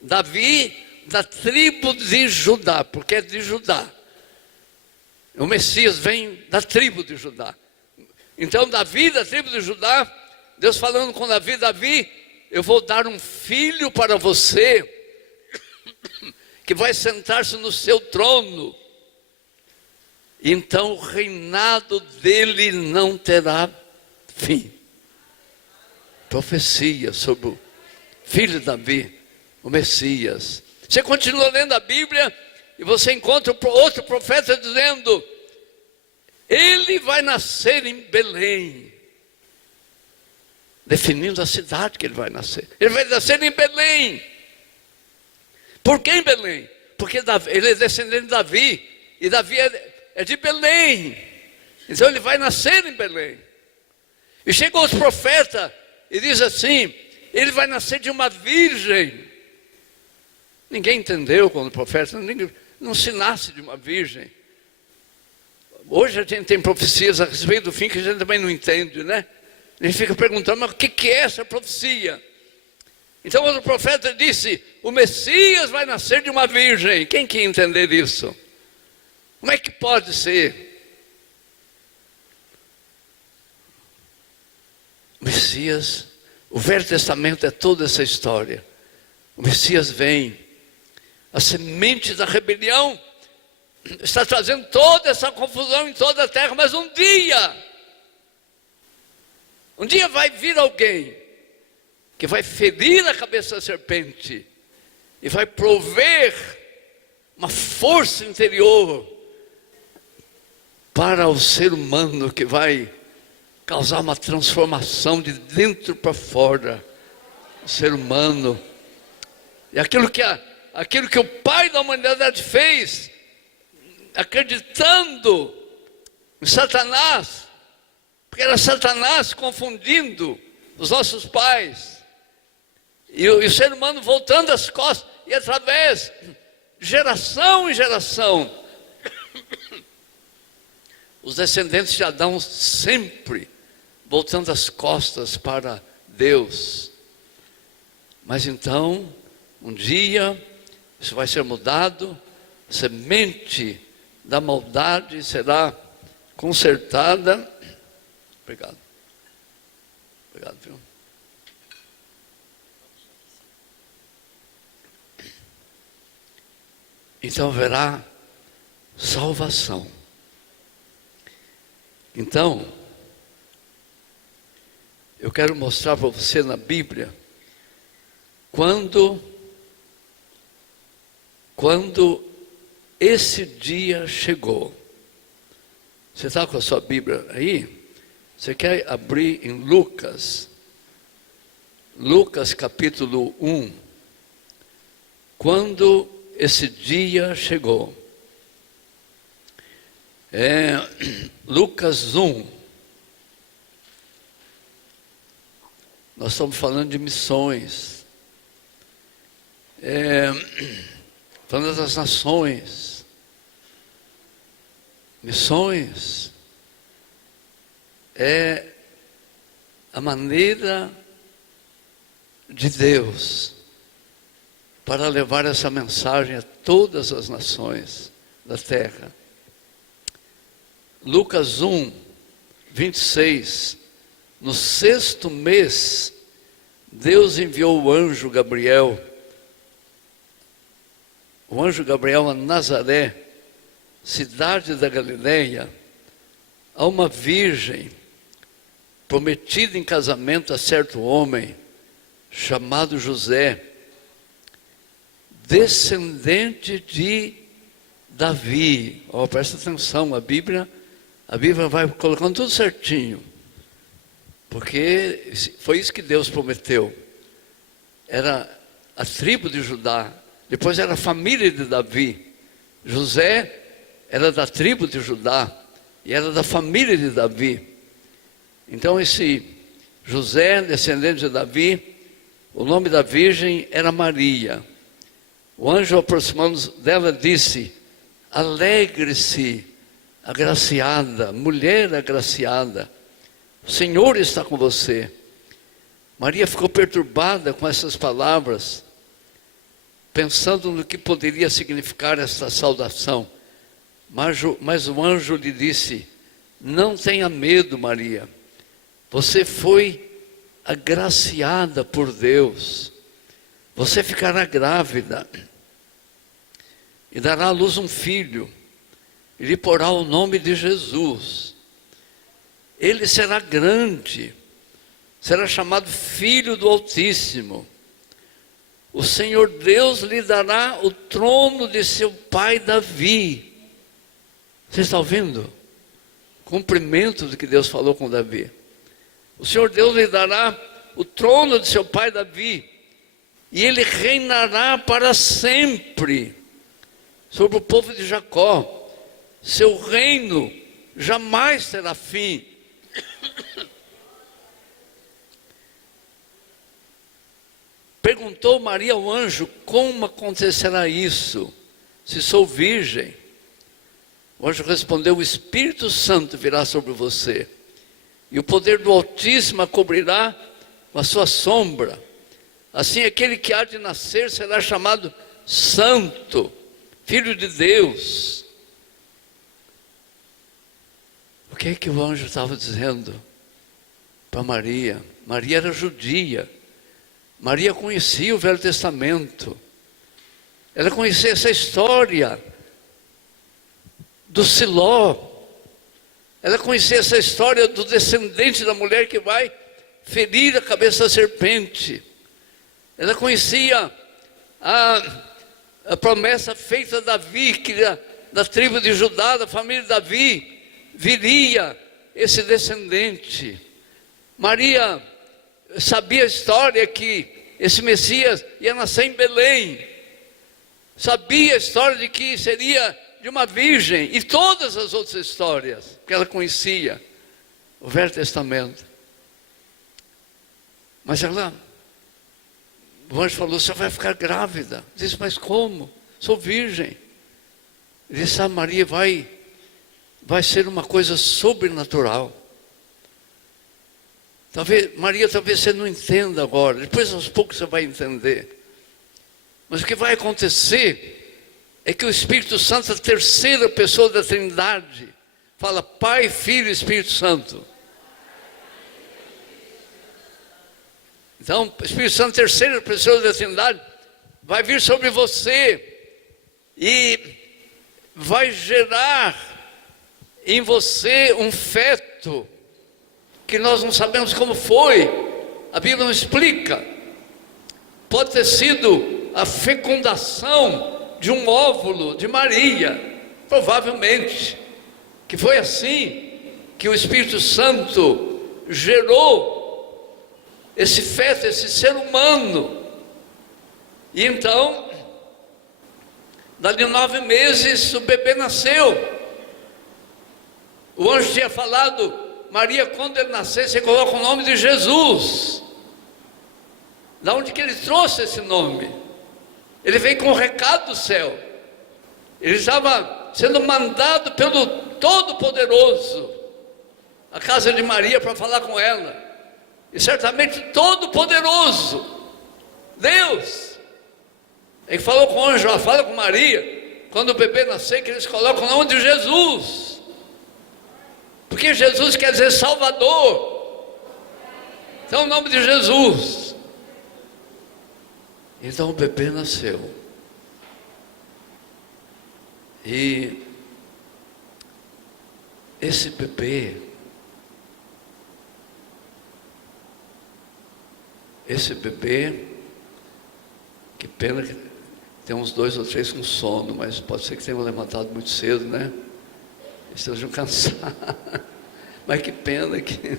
Davi da tribo de Judá, porque é de Judá. O Messias vem da tribo de Judá. Então Davi da tribo de Judá, Deus falando com Davi, Davi, eu vou dar um filho para você, que vai sentar-se no seu trono. Então o reinado dele não terá fim. Profecia sobre o filho de Davi, o Messias. Você continua lendo a Bíblia e você encontra outro profeta dizendo: ele vai nascer em Belém, definindo a cidade que ele vai nascer. Ele vai nascer em Belém. Por que em Belém? Porque ele é descendente de Davi, e Davi é de Belém. Então ele vai nascer em Belém. E chegam os profetas e diz assim: ele vai nascer de uma virgem. Ninguém entendeu quando o profeta, não se nasce de uma virgem. Hoje a gente tem profecias a respeito do fim que a gente também não entende, né? A gente fica perguntando, mas o que é essa profecia? Então o profeta disse: o Messias vai nascer de uma virgem. Quem quer entender isso? Como é que pode ser? O Messias, o Velho Testamento é toda essa história. O Messias vem. A semente da rebelião está trazendo toda essa confusão em toda a terra, mas um dia vai vir alguém que vai ferir a cabeça da serpente e vai prover uma força interior para o ser humano, que vai causar uma transformação de dentro para fora. O ser humano, e aquilo que o Pai da humanidade fez, acreditando em Satanás, porque era Satanás confundindo os nossos pais, e o ser humano voltando as costas, e através de geração em geração, os descendentes de Adão sempre voltando as costas para Deus. Mas então, um dia, isso vai ser mudado, a semente da maldade será consertada. Obrigado. Obrigado, viu? Então haverá salvação. Então, eu quero mostrar para você na Bíblia, quando esse dia chegou. Você está com a sua Bíblia aí? Você quer abrir em Lucas? Lucas capítulo 1. Quando esse dia chegou. Lucas 1. Nós estamos falando de missões. Falando das nações. Missões é a maneira de Deus para levar essa mensagem a todas as nações da terra. Lucas 1, 26. No 6º mês, Deus enviou o anjo Gabriel a Nazaré, cidade da Galileia, a uma virgem prometida em casamento a certo homem chamado José, descendente de Davi. Presta atenção, a Bíblia vai colocando tudo certinho, porque foi isso que Deus prometeu. Era a tribo de Judá, depois era a família de Davi. José era da tribo de Judá e era da família de Davi. Então esse José, descendente de Davi, o nome da virgem era Maria. O anjo, aproximando dela, disse: alegre-se, agraciada, mulher agraciada, o Senhor está com você. Maria ficou perturbada com essas palavras, pensando no que poderia significar esta saudação. Mas o anjo lhe disse: não tenha medo, Maria, você foi agraciada por Deus, você ficará grávida e dará à luz um filho, e lhe porá o nome de Jesus. Ele será grande, será chamado Filho do Altíssimo. O Senhor Deus lhe dará o trono de seu pai Davi. Você está ouvindo? Cumprimento do que Deus falou com Davi. O Senhor Deus lhe dará o trono de seu pai Davi, e ele reinará para sempre sobre o povo de Jacó. Seu reino jamais terá fim. Perguntou Maria ao anjo: como acontecerá isso, se sou virgem? O anjo respondeu: o Espírito Santo virá sobre você, e o poder do Altíssimo a cobrirá com a sua sombra. Assim, aquele que há de nascer será chamado Santo, Filho de Deus. O que é que o anjo estava dizendo para Maria? Maria era judia. Maria conhecia o Velho Testamento. Ela conhecia essa história do Siló. Ela conhecia essa história do descendente da mulher que vai ferir a cabeça da serpente. Ela conhecia a promessa feita a Davi, que da tribo de Judá, da família de Davi, viria esse descendente. Maria sabia a história que esse Messias ia nascer em Belém. Sabia a história de que seria de uma virgem e todas as outras histórias que ela conhecia, o Velho Testamento. Mas ela, o anjo falou, você vai ficar grávida. Disse, mas como? Sou virgem. Ele disse, Maria vai ser uma coisa sobrenatural. Maria, talvez você não entenda agora, depois aos poucos você vai entender. Mas o que vai acontecer é que o Espírito Santo, a terceira pessoa da Trindade, fala Pai, Filho e Espírito Santo. Então, o Espírito Santo, terceira pessoa da Trindade, vai vir sobre você e vai gerar em você um feto que nós não sabemos como foi, a Bíblia não explica. Pode ter sido a fecundação de um óvulo de Maria, provavelmente, que foi assim que o Espírito Santo gerou esse feto, esse ser humano. E então, dali 9 meses, o bebê nasceu. O anjo tinha falado, Maria, quando ele nascer, você coloca o nome de Jesus. Da onde que ele trouxe esse nome? Ele veio com um recado do céu. Ele estava sendo mandado pelo Todo-Poderoso à casa de Maria para falar com ela. E certamente Todo-Poderoso, Deus, ele falou com o anjo, fala com Maria, quando o bebê nascer, que eles colocam o nome de Jesus. Porque Jesus quer dizer Salvador. Então o nome de Jesus. Então o bebê nasceu. E esse bebê, que pena que tem uns 2 ou 3 com sono, mas pode ser que tenham levantado muito cedo, né? Estejam cansados. Mas que pena que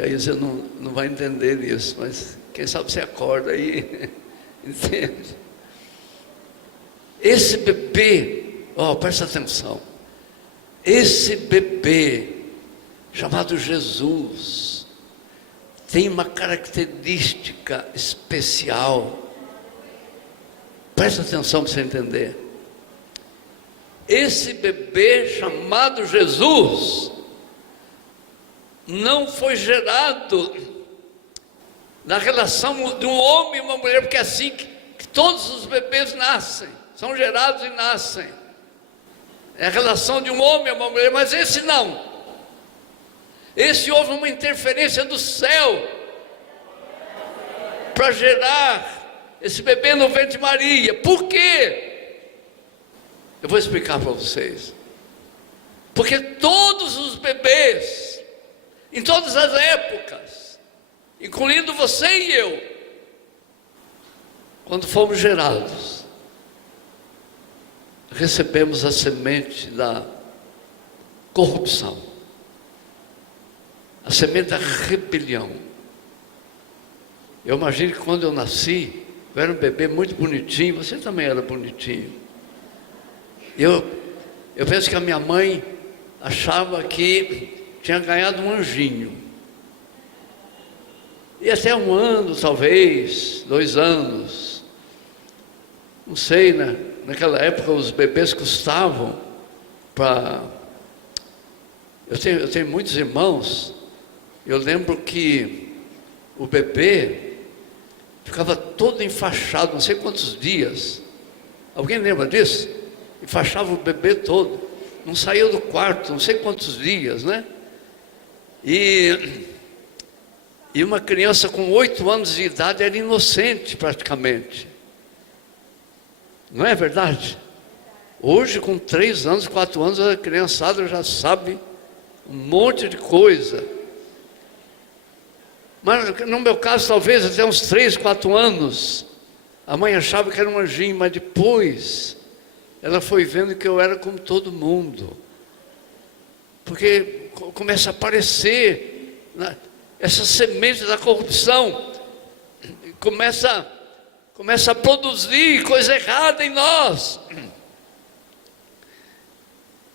aí você não vai entender isso. Mas quem sabe você acorda aí, entende? Esse bebê, presta atenção. Esse bebê, chamado Jesus, tem uma característica especial. Presta atenção para você entender. Esse bebê chamado Jesus não foi gerado na relação de um homem e uma mulher, porque é assim que todos os bebês nascem, são gerados e nascem. É a relação de um homem e uma mulher, mas esse não. Esse houve uma interferência do céu para gerar esse bebê no ventre de Maria. Por quê? Eu vou explicar para vocês. Porque todos os bebês, em todas as épocas, incluindo você e eu, quando fomos gerados, recebemos a semente da corrupção, a semente da rebelião. Eu imagino que quando eu nasci, eu era um bebê muito bonitinho, você também era bonitinho. Eu penso que a minha mãe achava que tinha ganhado um anjinho. E até 1 ano, talvez, 2 anos, não sei, né? Naquela época os bebês custavam para... Eu tenho muitos irmãos. Eu lembro que o bebê ficava todo enfaixado, não sei quantos dias. Alguém lembra disso? Enfaixava o bebê todo, não saía do quarto, não sei quantos dias, né? E uma criança com 8 anos de idade era inocente praticamente. Não é verdade? Hoje, com 3 anos, 4 anos, a criançada já sabe um monte de coisa. Mas no meu caso, talvez até uns 3, 4 anos, a mãe achava que era um anjinho, mas depois ela foi vendo que eu era como todo mundo. Porque começa a aparecer essa semente da corrupção, começa a produzir coisa errada em nós.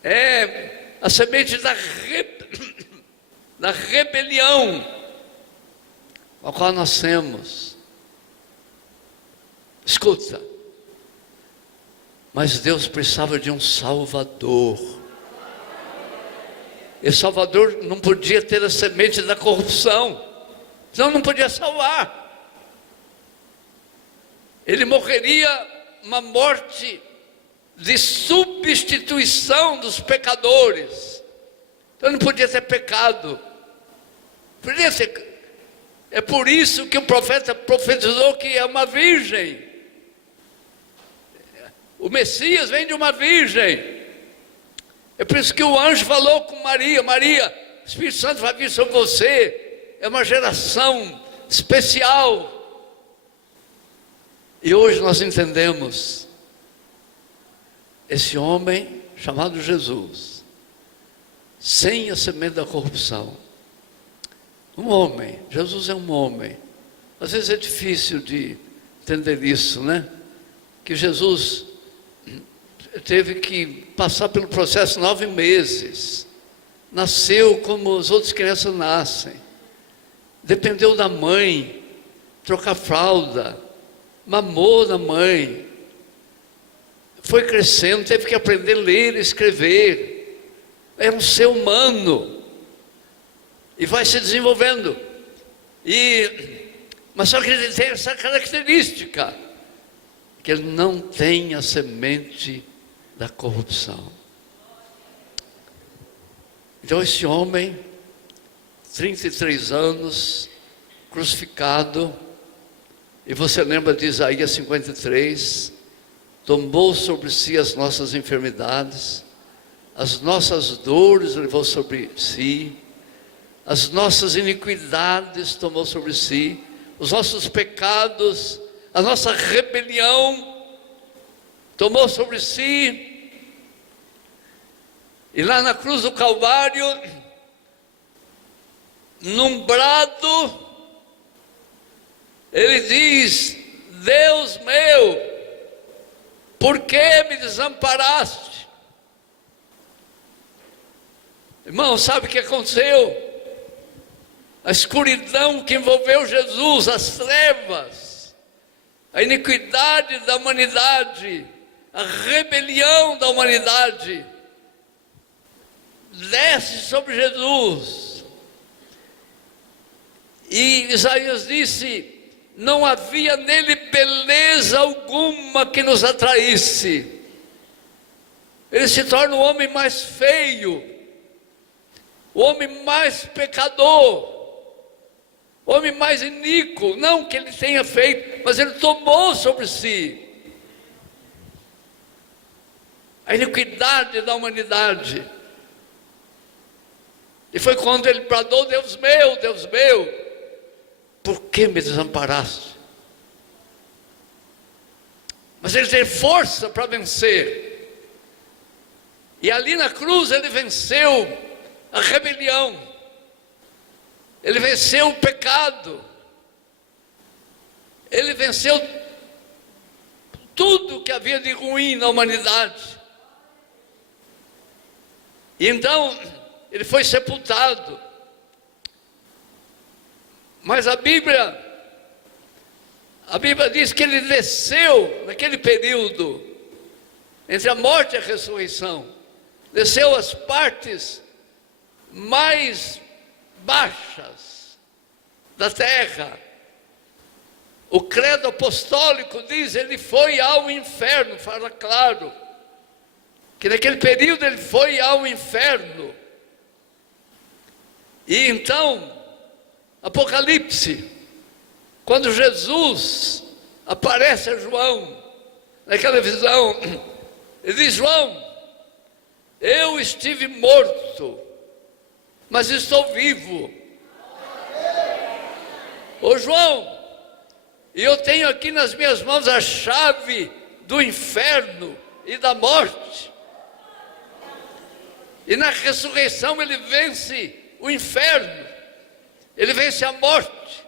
é a semente da rebelião ao qual nascemos. Escuta, mas Deus precisava de um Salvador. Esse Salvador não podia ter a semente da corrupção, senão não podia salvar. Ele morreria uma morte de substituição dos pecadores. Então não podia ter pecado. Podia ter. É por isso que o profeta profetizou que é uma virgem. O Messias vem de uma virgem. É por isso que o anjo falou com Maria: Maria, o Espírito Santo vai vir sobre você. É uma geração especial. E hoje nós entendemos esse homem chamado Jesus, sem a semente da corrupção. Um homem, Jesus é um homem. Às vezes é difícil de entender isso, né? Que Jesus teve que passar pelo processo 9 meses. Nasceu como as outras crianças nascem. Dependeu da mãe, trocar fralda, mamou da mãe. Foi crescendo, teve que aprender a ler e escrever. É um ser humano. E vai se desenvolvendo. Mas só que ele tem essa característica, que ele não tem a semente da corrupção. Então esse homem, 33 anos, crucificado, e você lembra de Isaías 53, tomou sobre si as nossas enfermidades, as nossas dores levou sobre si, as nossas iniquidades tomou sobre si, os nossos pecados, a nossa rebelião tomou sobre si. E lá na cruz do Calvário, num brado, ele diz: Deus meu, por que me desamparaste? Irmão, sabe o que aconteceu? A escuridão que envolveu Jesus, as trevas, a iniquidade da humanidade, a rebelião da humanidade, desce sobre Jesus. E Isaías disse: não havia nele beleza alguma que nos atraísse. Ele se torna o homem mais feio, o homem mais pecador, o homem mais iníquo. Não que ele tenha feito, mas ele tomou sobre si a iniquidade da humanidade. E foi quando ele bradou: Deus meu, por que me desamparaste? Mas ele teve força para vencer. E ali na cruz ele venceu a rebelião. Ele venceu o pecado. Ele venceu tudo que havia de ruim na humanidade. E então ele foi sepultado. Mas a Bíblia diz que ele desceu naquele período entre a morte e a ressurreição, desceu às partes mais baixas da terra. O credo apostólico diz: ele foi ao inferno. Fala claro que naquele período ele foi ao inferno. E então, Apocalipse, quando Jesus aparece a João naquela visão, ele diz: João, eu estive morto, mas estou vivo. Ô João, e eu tenho aqui nas minhas mãos a chave do inferno e da morte. E na ressurreição ele vence o inferno, ele vence a morte,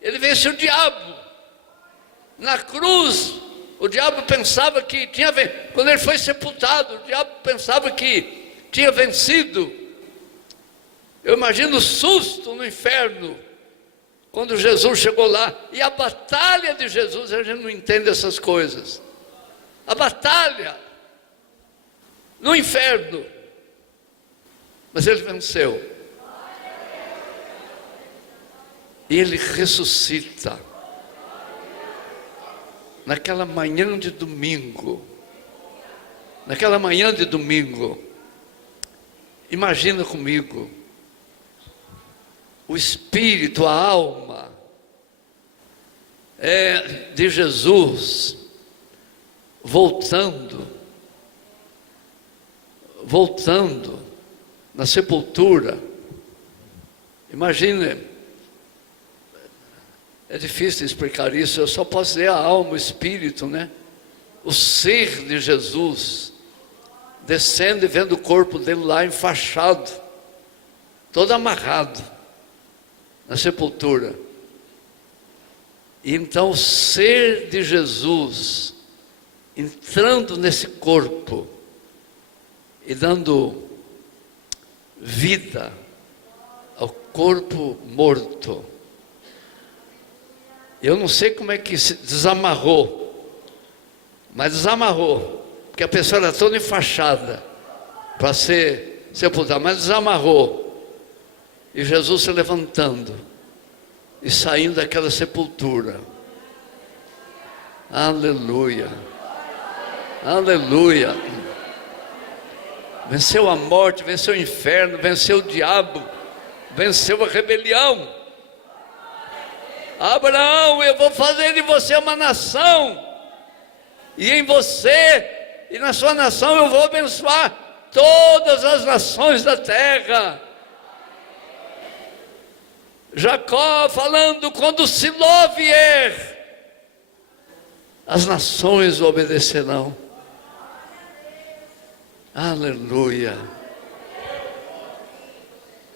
ele vence o diabo. Na cruz, O diabo pensava que tinha vencido. Quando ele foi sepultado, o diabo pensava que tinha vencido. Eu imagino o susto no inferno, quando Jesus chegou lá. E a batalha de Jesus, a gente não entende essas coisas. A batalha no inferno. Mas ele venceu. E ele ressuscita. Naquela manhã de domingo. Naquela manhã de domingo. Imagina comigo. O espírito, a alma de Jesus voltando na sepultura. Imagine, é difícil explicar isso, eu só posso dizer a alma, o espírito, né? O ser de Jesus descendo e vendo o corpo dele lá enfaixado, todo amarrado na sepultura. E então o ser de Jesus entrando nesse corpo e dando vida ao corpo morto. Eu não sei como é que se desamarrou, mas desamarrou, porque a pessoa era toda enfaixada para ser sepultada, mas desamarrou. E Jesus se levantando e saindo daquela sepultura. Aleluia, aleluia. Venceu a morte, venceu o inferno, venceu o diabo, venceu a rebelião. Abraão, eu vou fazer de você uma nação, e em você e na sua nação eu vou abençoar todas as nações da terra. Jacó falando, quando Siló vier, as nações o obedecerão. Aleluia.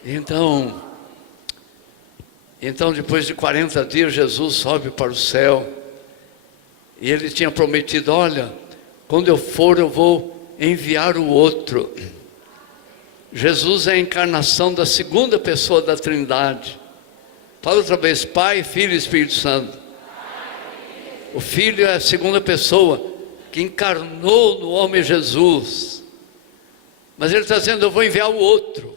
Então depois de 40 dias, Jesus sobe para o céu. E ele tinha prometido, olha, quando eu for, eu vou enviar o outro. Jesus é a encarnação da segunda pessoa da Trindade. Fala outra vez, Pai, Filho e Espírito Santo. O Filho é a segunda pessoa que encarnou no homem Jesus. Mas ele está dizendo, eu vou enviar o outro,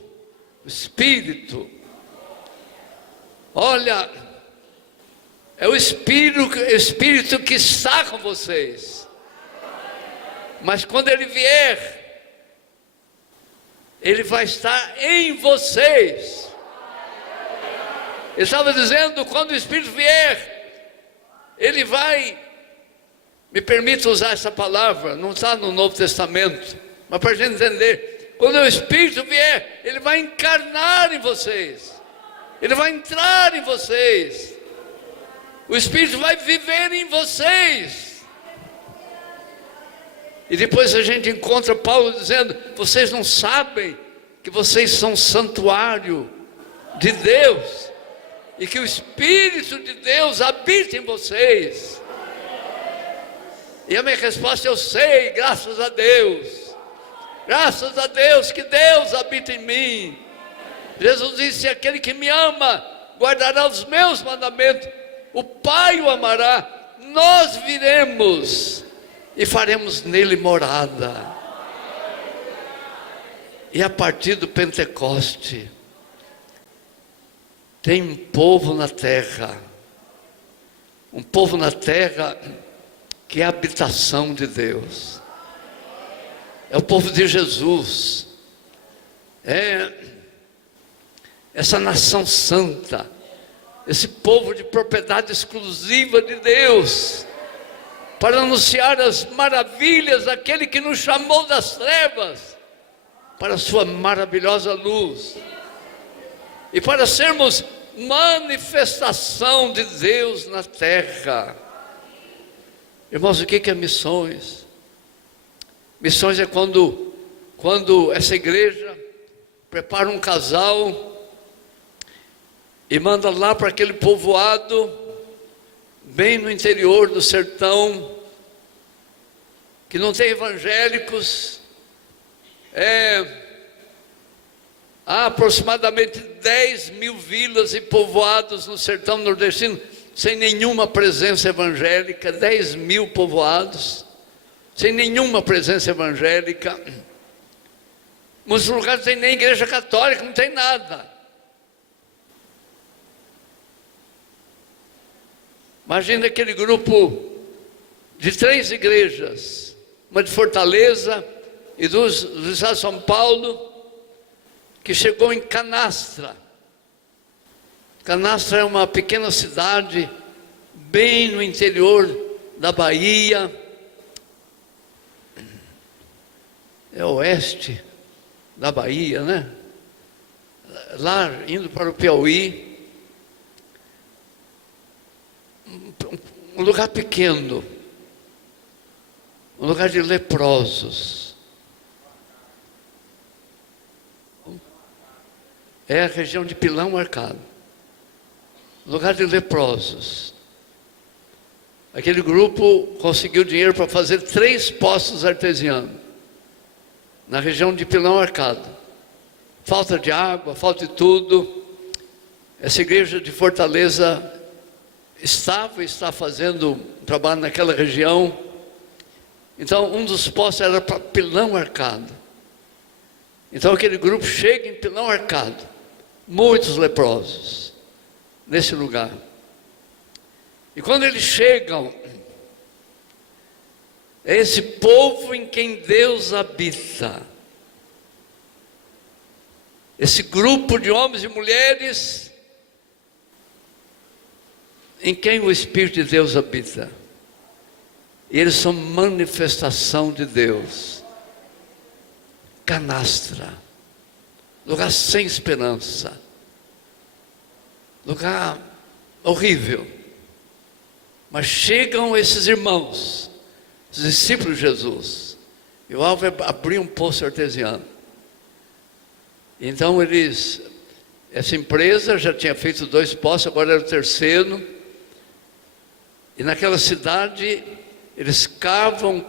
o Espírito. Olha, é o Espírito que está com vocês. Mas quando ele vier, ele vai estar em vocês. Ele estava dizendo, quando o Espírito vier, ele vai, me permita usar essa palavra, não está no Novo Testamento, mas para a gente entender, quando o Espírito vier, ele vai encarnar em vocês, ele vai entrar em vocês, o Espírito vai viver em vocês. E depois a gente encontra Paulo dizendo, vocês não sabem que vocês são santuário de Deus, e que o Espírito de Deus habita em vocês. E a minha resposta, eu sei, graças a Deus que Deus habita em mim. Jesus disse, aquele que me ama, guardará os meus mandamentos, o Pai o amará, nós viremos e faremos nele morada. E a partir do Pentecoste, tem um povo na terra que é a habitação de Deus, é o povo de Jesus, é essa nação santa, esse povo de propriedade exclusiva de Deus, para anunciar as maravilhas daquele que nos chamou das trevas para a sua maravilhosa luz, e para sermos manifestação de Deus na terra. Irmãos, o que é missões? Missões é quando essa igreja prepara um casal e manda lá para aquele povoado, bem no interior do sertão, que não tem evangélicos. Há aproximadamente 10 mil vilas e povoados no sertão nordestino, sem nenhuma presença evangélica. 10 mil povoados, sem nenhuma presença evangélica. Muitos lugares não tem nem igreja católica, não tem nada. Imagina aquele grupo de 3 igrejas, uma de Fortaleza e 2 do estado de São Paulo, que chegou em Canastra. Canastra é uma pequena cidade bem no interior da Bahia, é oeste da Bahia, né? Lá indo para o Piauí, um lugar pequeno, um lugar de leprosos. É a região de Pilão Arcado, lugar de leprosos. Aquele grupo conseguiu dinheiro para fazer 3 poços artesianos na região de Pilão Arcado. Falta de água, falta de tudo. Essa igreja de Fortaleza está fazendo um trabalho naquela região. Então um dos poços era para Pilão Arcado. Então aquele grupo chega em Pilão Arcado, muitos leprosos nesse lugar. E quando eles chegam, é esse povo em quem Deus habita. Esse grupo de homens e mulheres em quem o Espírito de Deus habita. E eles são manifestação de Deus. Canastra, lugar sem esperança, lugar horrível. Mas chegam esses irmãos, os discípulos de Jesus, e o alvo é abrir um poço artesiano. Então essa empresa já tinha feito 2 poços, agora era o 3º, e naquela cidade eles cavam,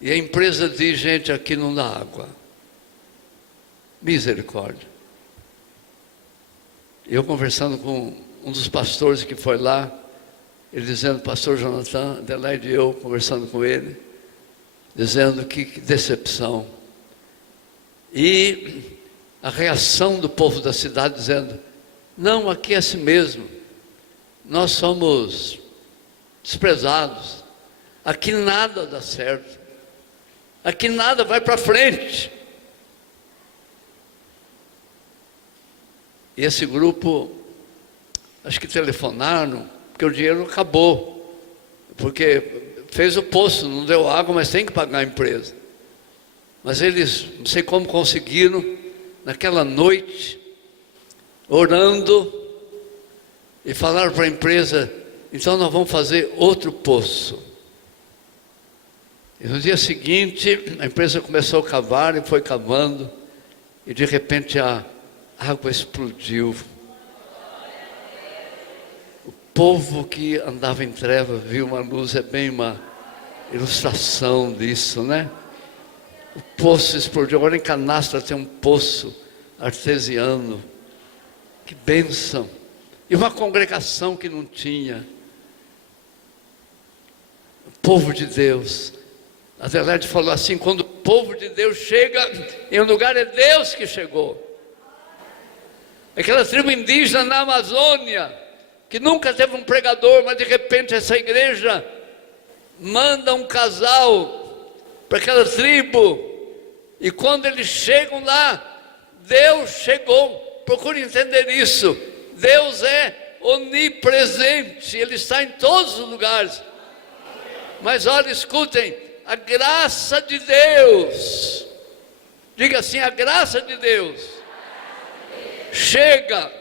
e a empresa diz: gente, aqui não dá água. Misericórdia. Eu conversando com um dos pastores que foi lá, ele dizendo, pastor Jonathan, Adelaide e eu conversando com ele, dizendo que decepção. E a reação do povo da cidade dizendo: não, aqui é assim mesmo, nós somos desprezados, aqui nada dá certo, aqui nada vai para frente. E esse grupo, acho que telefonaram, porque o dinheiro acabou, porque fez o poço, não deu água, mas tem que pagar a empresa. Mas eles, não sei como conseguiram, naquela noite, orando, e falaram para a empresa: então nós vamos fazer outro poço. E no dia seguinte, a empresa começou a cavar e foi cavando, e de repente a água explodiu. O povo que andava em trevas viu uma luz. É bem uma ilustração disso, né? O poço explodiu. Agora em Canastra tem um poço artesiano. Que bênção! E uma congregação que não tinha. O povo de Deus. A Adelaide falou assim: quando o povo de Deus chega em um lugar, é Deus que chegou. Aquela tribo indígena na Amazônia, que nunca teve um pregador, mas de repente essa igreja manda um casal para aquela tribo, e quando eles chegam lá, Deus chegou. Procure entender isso. Deus é onipresente, Ele está em todos os lugares. Mas olha, escutem, a graça de Deus, diga assim: a graça de Deus chega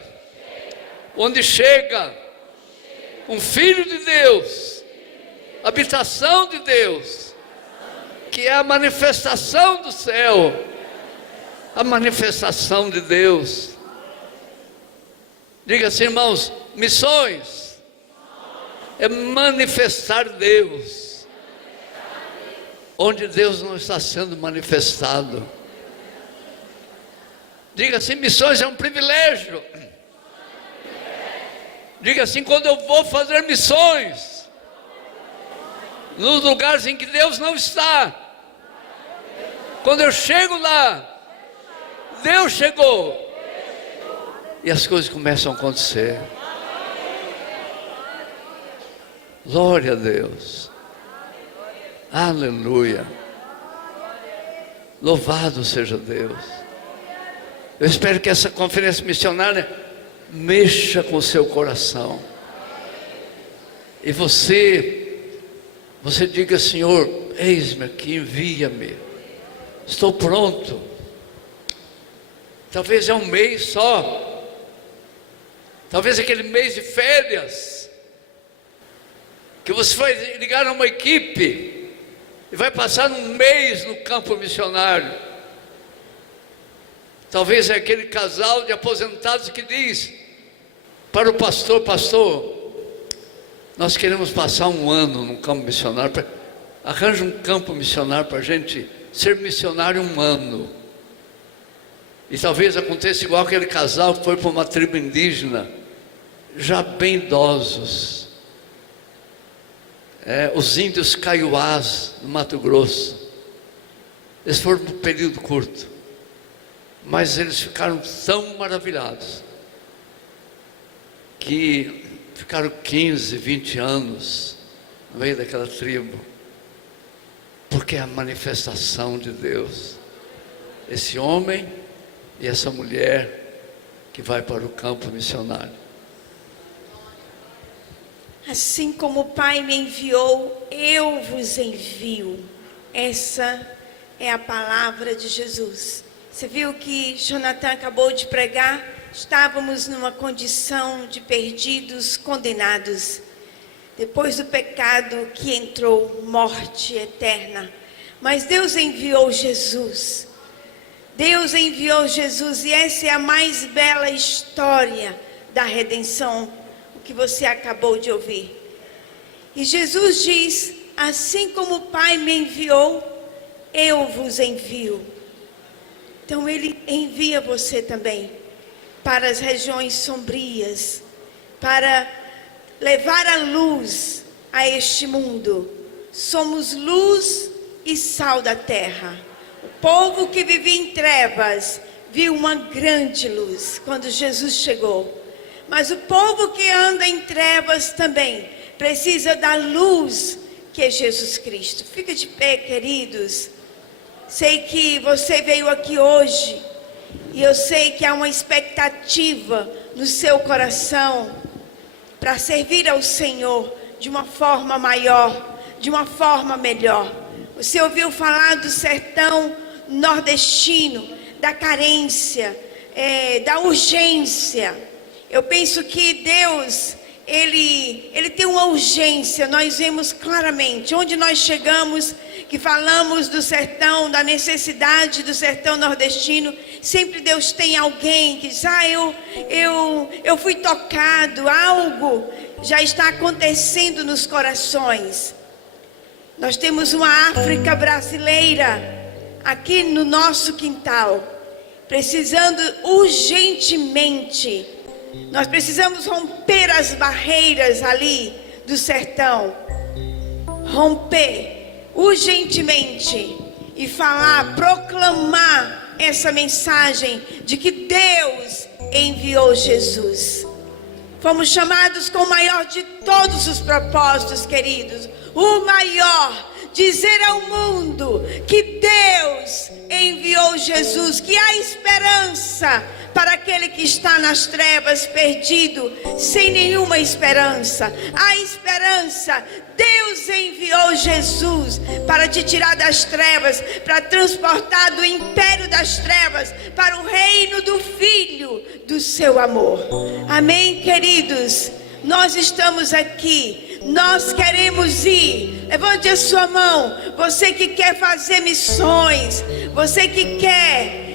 onde chega um filho de Deus, habitação de Deus, que é a manifestação do céu, a manifestação de Deus. Diga assim, irmãos: missões é manifestar Deus. onde Deus não está sendo manifestado. Diga assim: missões é um privilégio. Diga assim: quando eu vou fazer missões nos lugares em que Deus não está, quando eu chego lá, Deus chegou, e as coisas começam a acontecer. Glória a Deus. Aleluia. Louvado seja Deus. Eu espero que essa conferência missionária mexa com o seu coração. E você diga: Senhor, eis-me aqui, envia-me. Estou pronto. Talvez é um mês só. Talvez aquele mês de férias, que você vai ligar a uma equipe e vai passar um mês no campo missionário. Talvez é aquele casal de aposentados que diz para o pastor: pastor, nós queremos passar um ano no campo missionário. Arranja um campo missionário para a gente ser missionário um ano. E talvez aconteça igual aquele casal que foi para uma tribo indígena, já bem idosos, os índios Kaiowás, no Mato Grosso. Eles foram por um período curto, mas eles ficaram tão maravilhados, que ficaram 15, 20 anos no meio daquela tribo, porque é a manifestação de Deus. Esse homem e essa mulher que vai para o campo missionário. Assim como o Pai me enviou, eu vos envio. Essa é a palavra de Jesus. Você viu que Jonathan acabou de pregar? Estávamos numa condição de perdidos, condenados. Depois do pecado que entrou, morte eterna. Mas Deus enviou Jesus. Deus enviou Jesus, e essa é a mais bela história da redenção, o que você acabou de ouvir. E Jesus diz: assim como o Pai me enviou, eu vos envio. Então Ele envia você também para as regiões sombrias, para levar a luz a este mundo. Somos luz e sal da terra. O povo que vivia em trevas viu uma grande luz quando Jesus chegou. Mas o povo que anda em trevas também precisa da luz que é Jesus Cristo. Fica de pé, queridos. Sei que você veio aqui hoje e eu sei que há uma expectativa no seu coração para servir ao Senhor de uma forma maior, de uma forma melhor. Você ouviu falar do sertão nordestino, da carência, da urgência. Eu penso que Deus, Ele tem uma urgência. Nós vemos claramente onde nós chegamos, que falamos do sertão, da necessidade do sertão nordestino. Sempre Deus tem alguém que diz: eu fui tocado, algo já está acontecendo nos corações. Nós temos uma África brasileira aqui no nosso quintal, precisando urgentemente. Nós precisamos romper as barreiras ali do sertão, romper urgentemente e falar, proclamar essa mensagem de que Deus enviou Jesus. Fomos chamados com o maior de todos os propósitos, queridos, o maior, dizer ao mundo que Deus enviou Jesus, que há esperança para aquele que está nas trevas, perdido, sem nenhuma esperança. Há esperança. Deus enviou Jesus para te tirar das trevas, para transportar do império das trevas para o reino do Filho do seu amor. Amém, queridos? Nós estamos aqui, nós queremos ir. Levante a sua mão, você que quer fazer missões, você que quer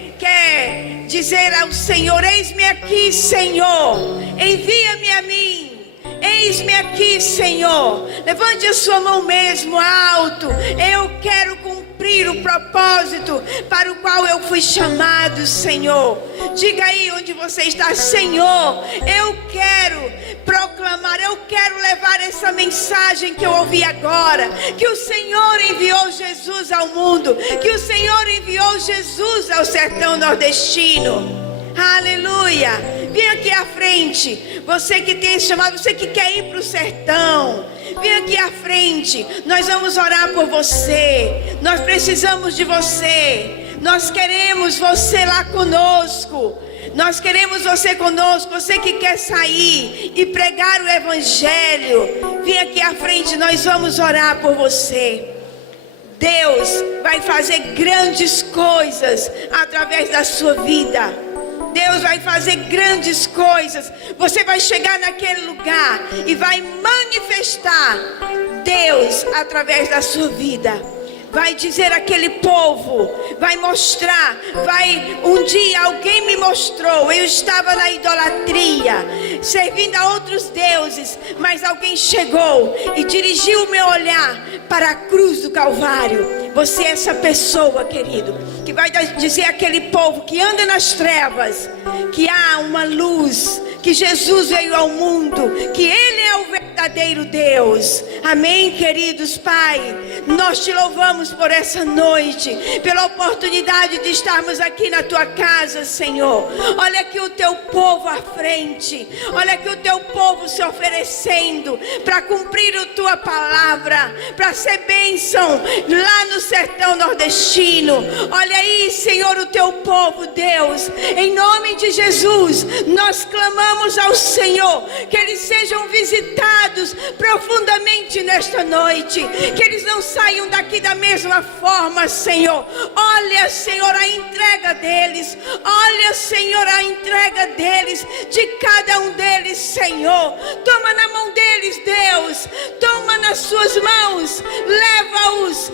dizer ao Senhor: eis-me aqui, Senhor, envia-me a mim, eis-me aqui, Senhor. Levante a sua mão mesmo alto. Eu quero cumprir cumprir o propósito para o qual eu fui chamado, Senhor. Diga aí onde você está: Senhor, eu quero proclamar, eu quero levar essa mensagem que eu ouvi agora, que o Senhor enviou Jesus ao mundo, que o Senhor enviou Jesus ao sertão nordestino. Aleluia. Vem aqui à frente, você que tem esse chamado, você que quer ir para o sertão, vem aqui à frente. Nós vamos orar por você. Nós precisamos de você. Nós queremos você lá conosco. Nós queremos você conosco. Você que quer sair e pregar o evangelho, vem aqui à frente, nós vamos orar por você. Deus vai fazer grandes coisas através da sua vida. Deus vai fazer grandes coisas. Você vai chegar naquele lugar e vai manifestar Deus através da sua vida. Vai dizer àquele povo, vai mostrar, um dia alguém me mostrou, eu estava na idolatria, servindo a outros deuses, mas alguém chegou e dirigiu o meu olhar para a cruz do Calvário. Você é essa pessoa, querido, que vai dizer àquele povo que anda nas trevas, que há uma luz, que Jesus veio ao mundo, que Ele é o verdadeiro Deus. Amém, queridos. Pai, nós te louvamos por essa noite, pela oportunidade de estarmos aqui na tua casa, Senhor. Olha aqui o teu povo à frente, olha aqui o teu povo se oferecendo para cumprir a tua palavra, para ser bênção lá no sertão nordestino. Olha aí, Senhor, o teu povo, Deus, em nome de Jesus, nós clamamos ao Senhor que eles sejam visitados profundamente nesta noite, que eles não saiam daqui da mesma forma, Senhor. Olha, Senhor, a entrega deles, olha, Senhor, a entrega deles, de cada um deles, Senhor. Toma na mão deles, Deus, toma nas suas mãos, leva-os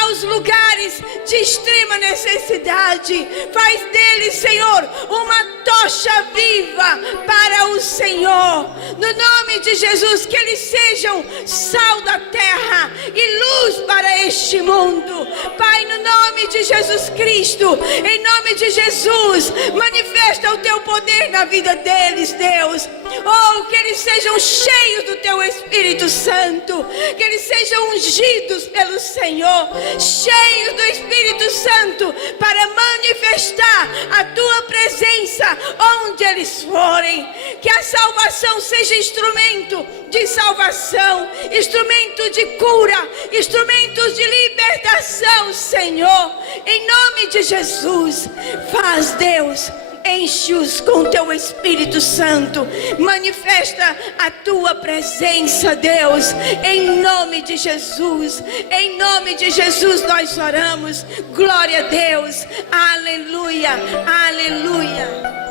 aos lugares de extrema necessidade. Faz deles, Senhor, uma tocha viva para o Senhor, no nome de Jesus. Que eles sejam sal da terra e luz para este mundo, Pai, no nome de Jesus Cristo, em nome de Jesus, manifesta o teu poder na vida deles, Deus. Oh, que eles sejam cheios do teu Espírito Santo, que eles sejam ungidos pelo Senhor, cheios do Espírito Santo, para manifestar a tua presença onde eles forem. Que a salvação seja instrumento de salvação, instrumento de cura, instrumentos de libertação, Senhor, em nome de Jesus. Faz, Deus, enche-os com teu Espírito Santo, manifesta a tua presença, Deus, em nome de Jesus. Em nome de Jesus nós oramos. Glória a Deus, aleluia, aleluia.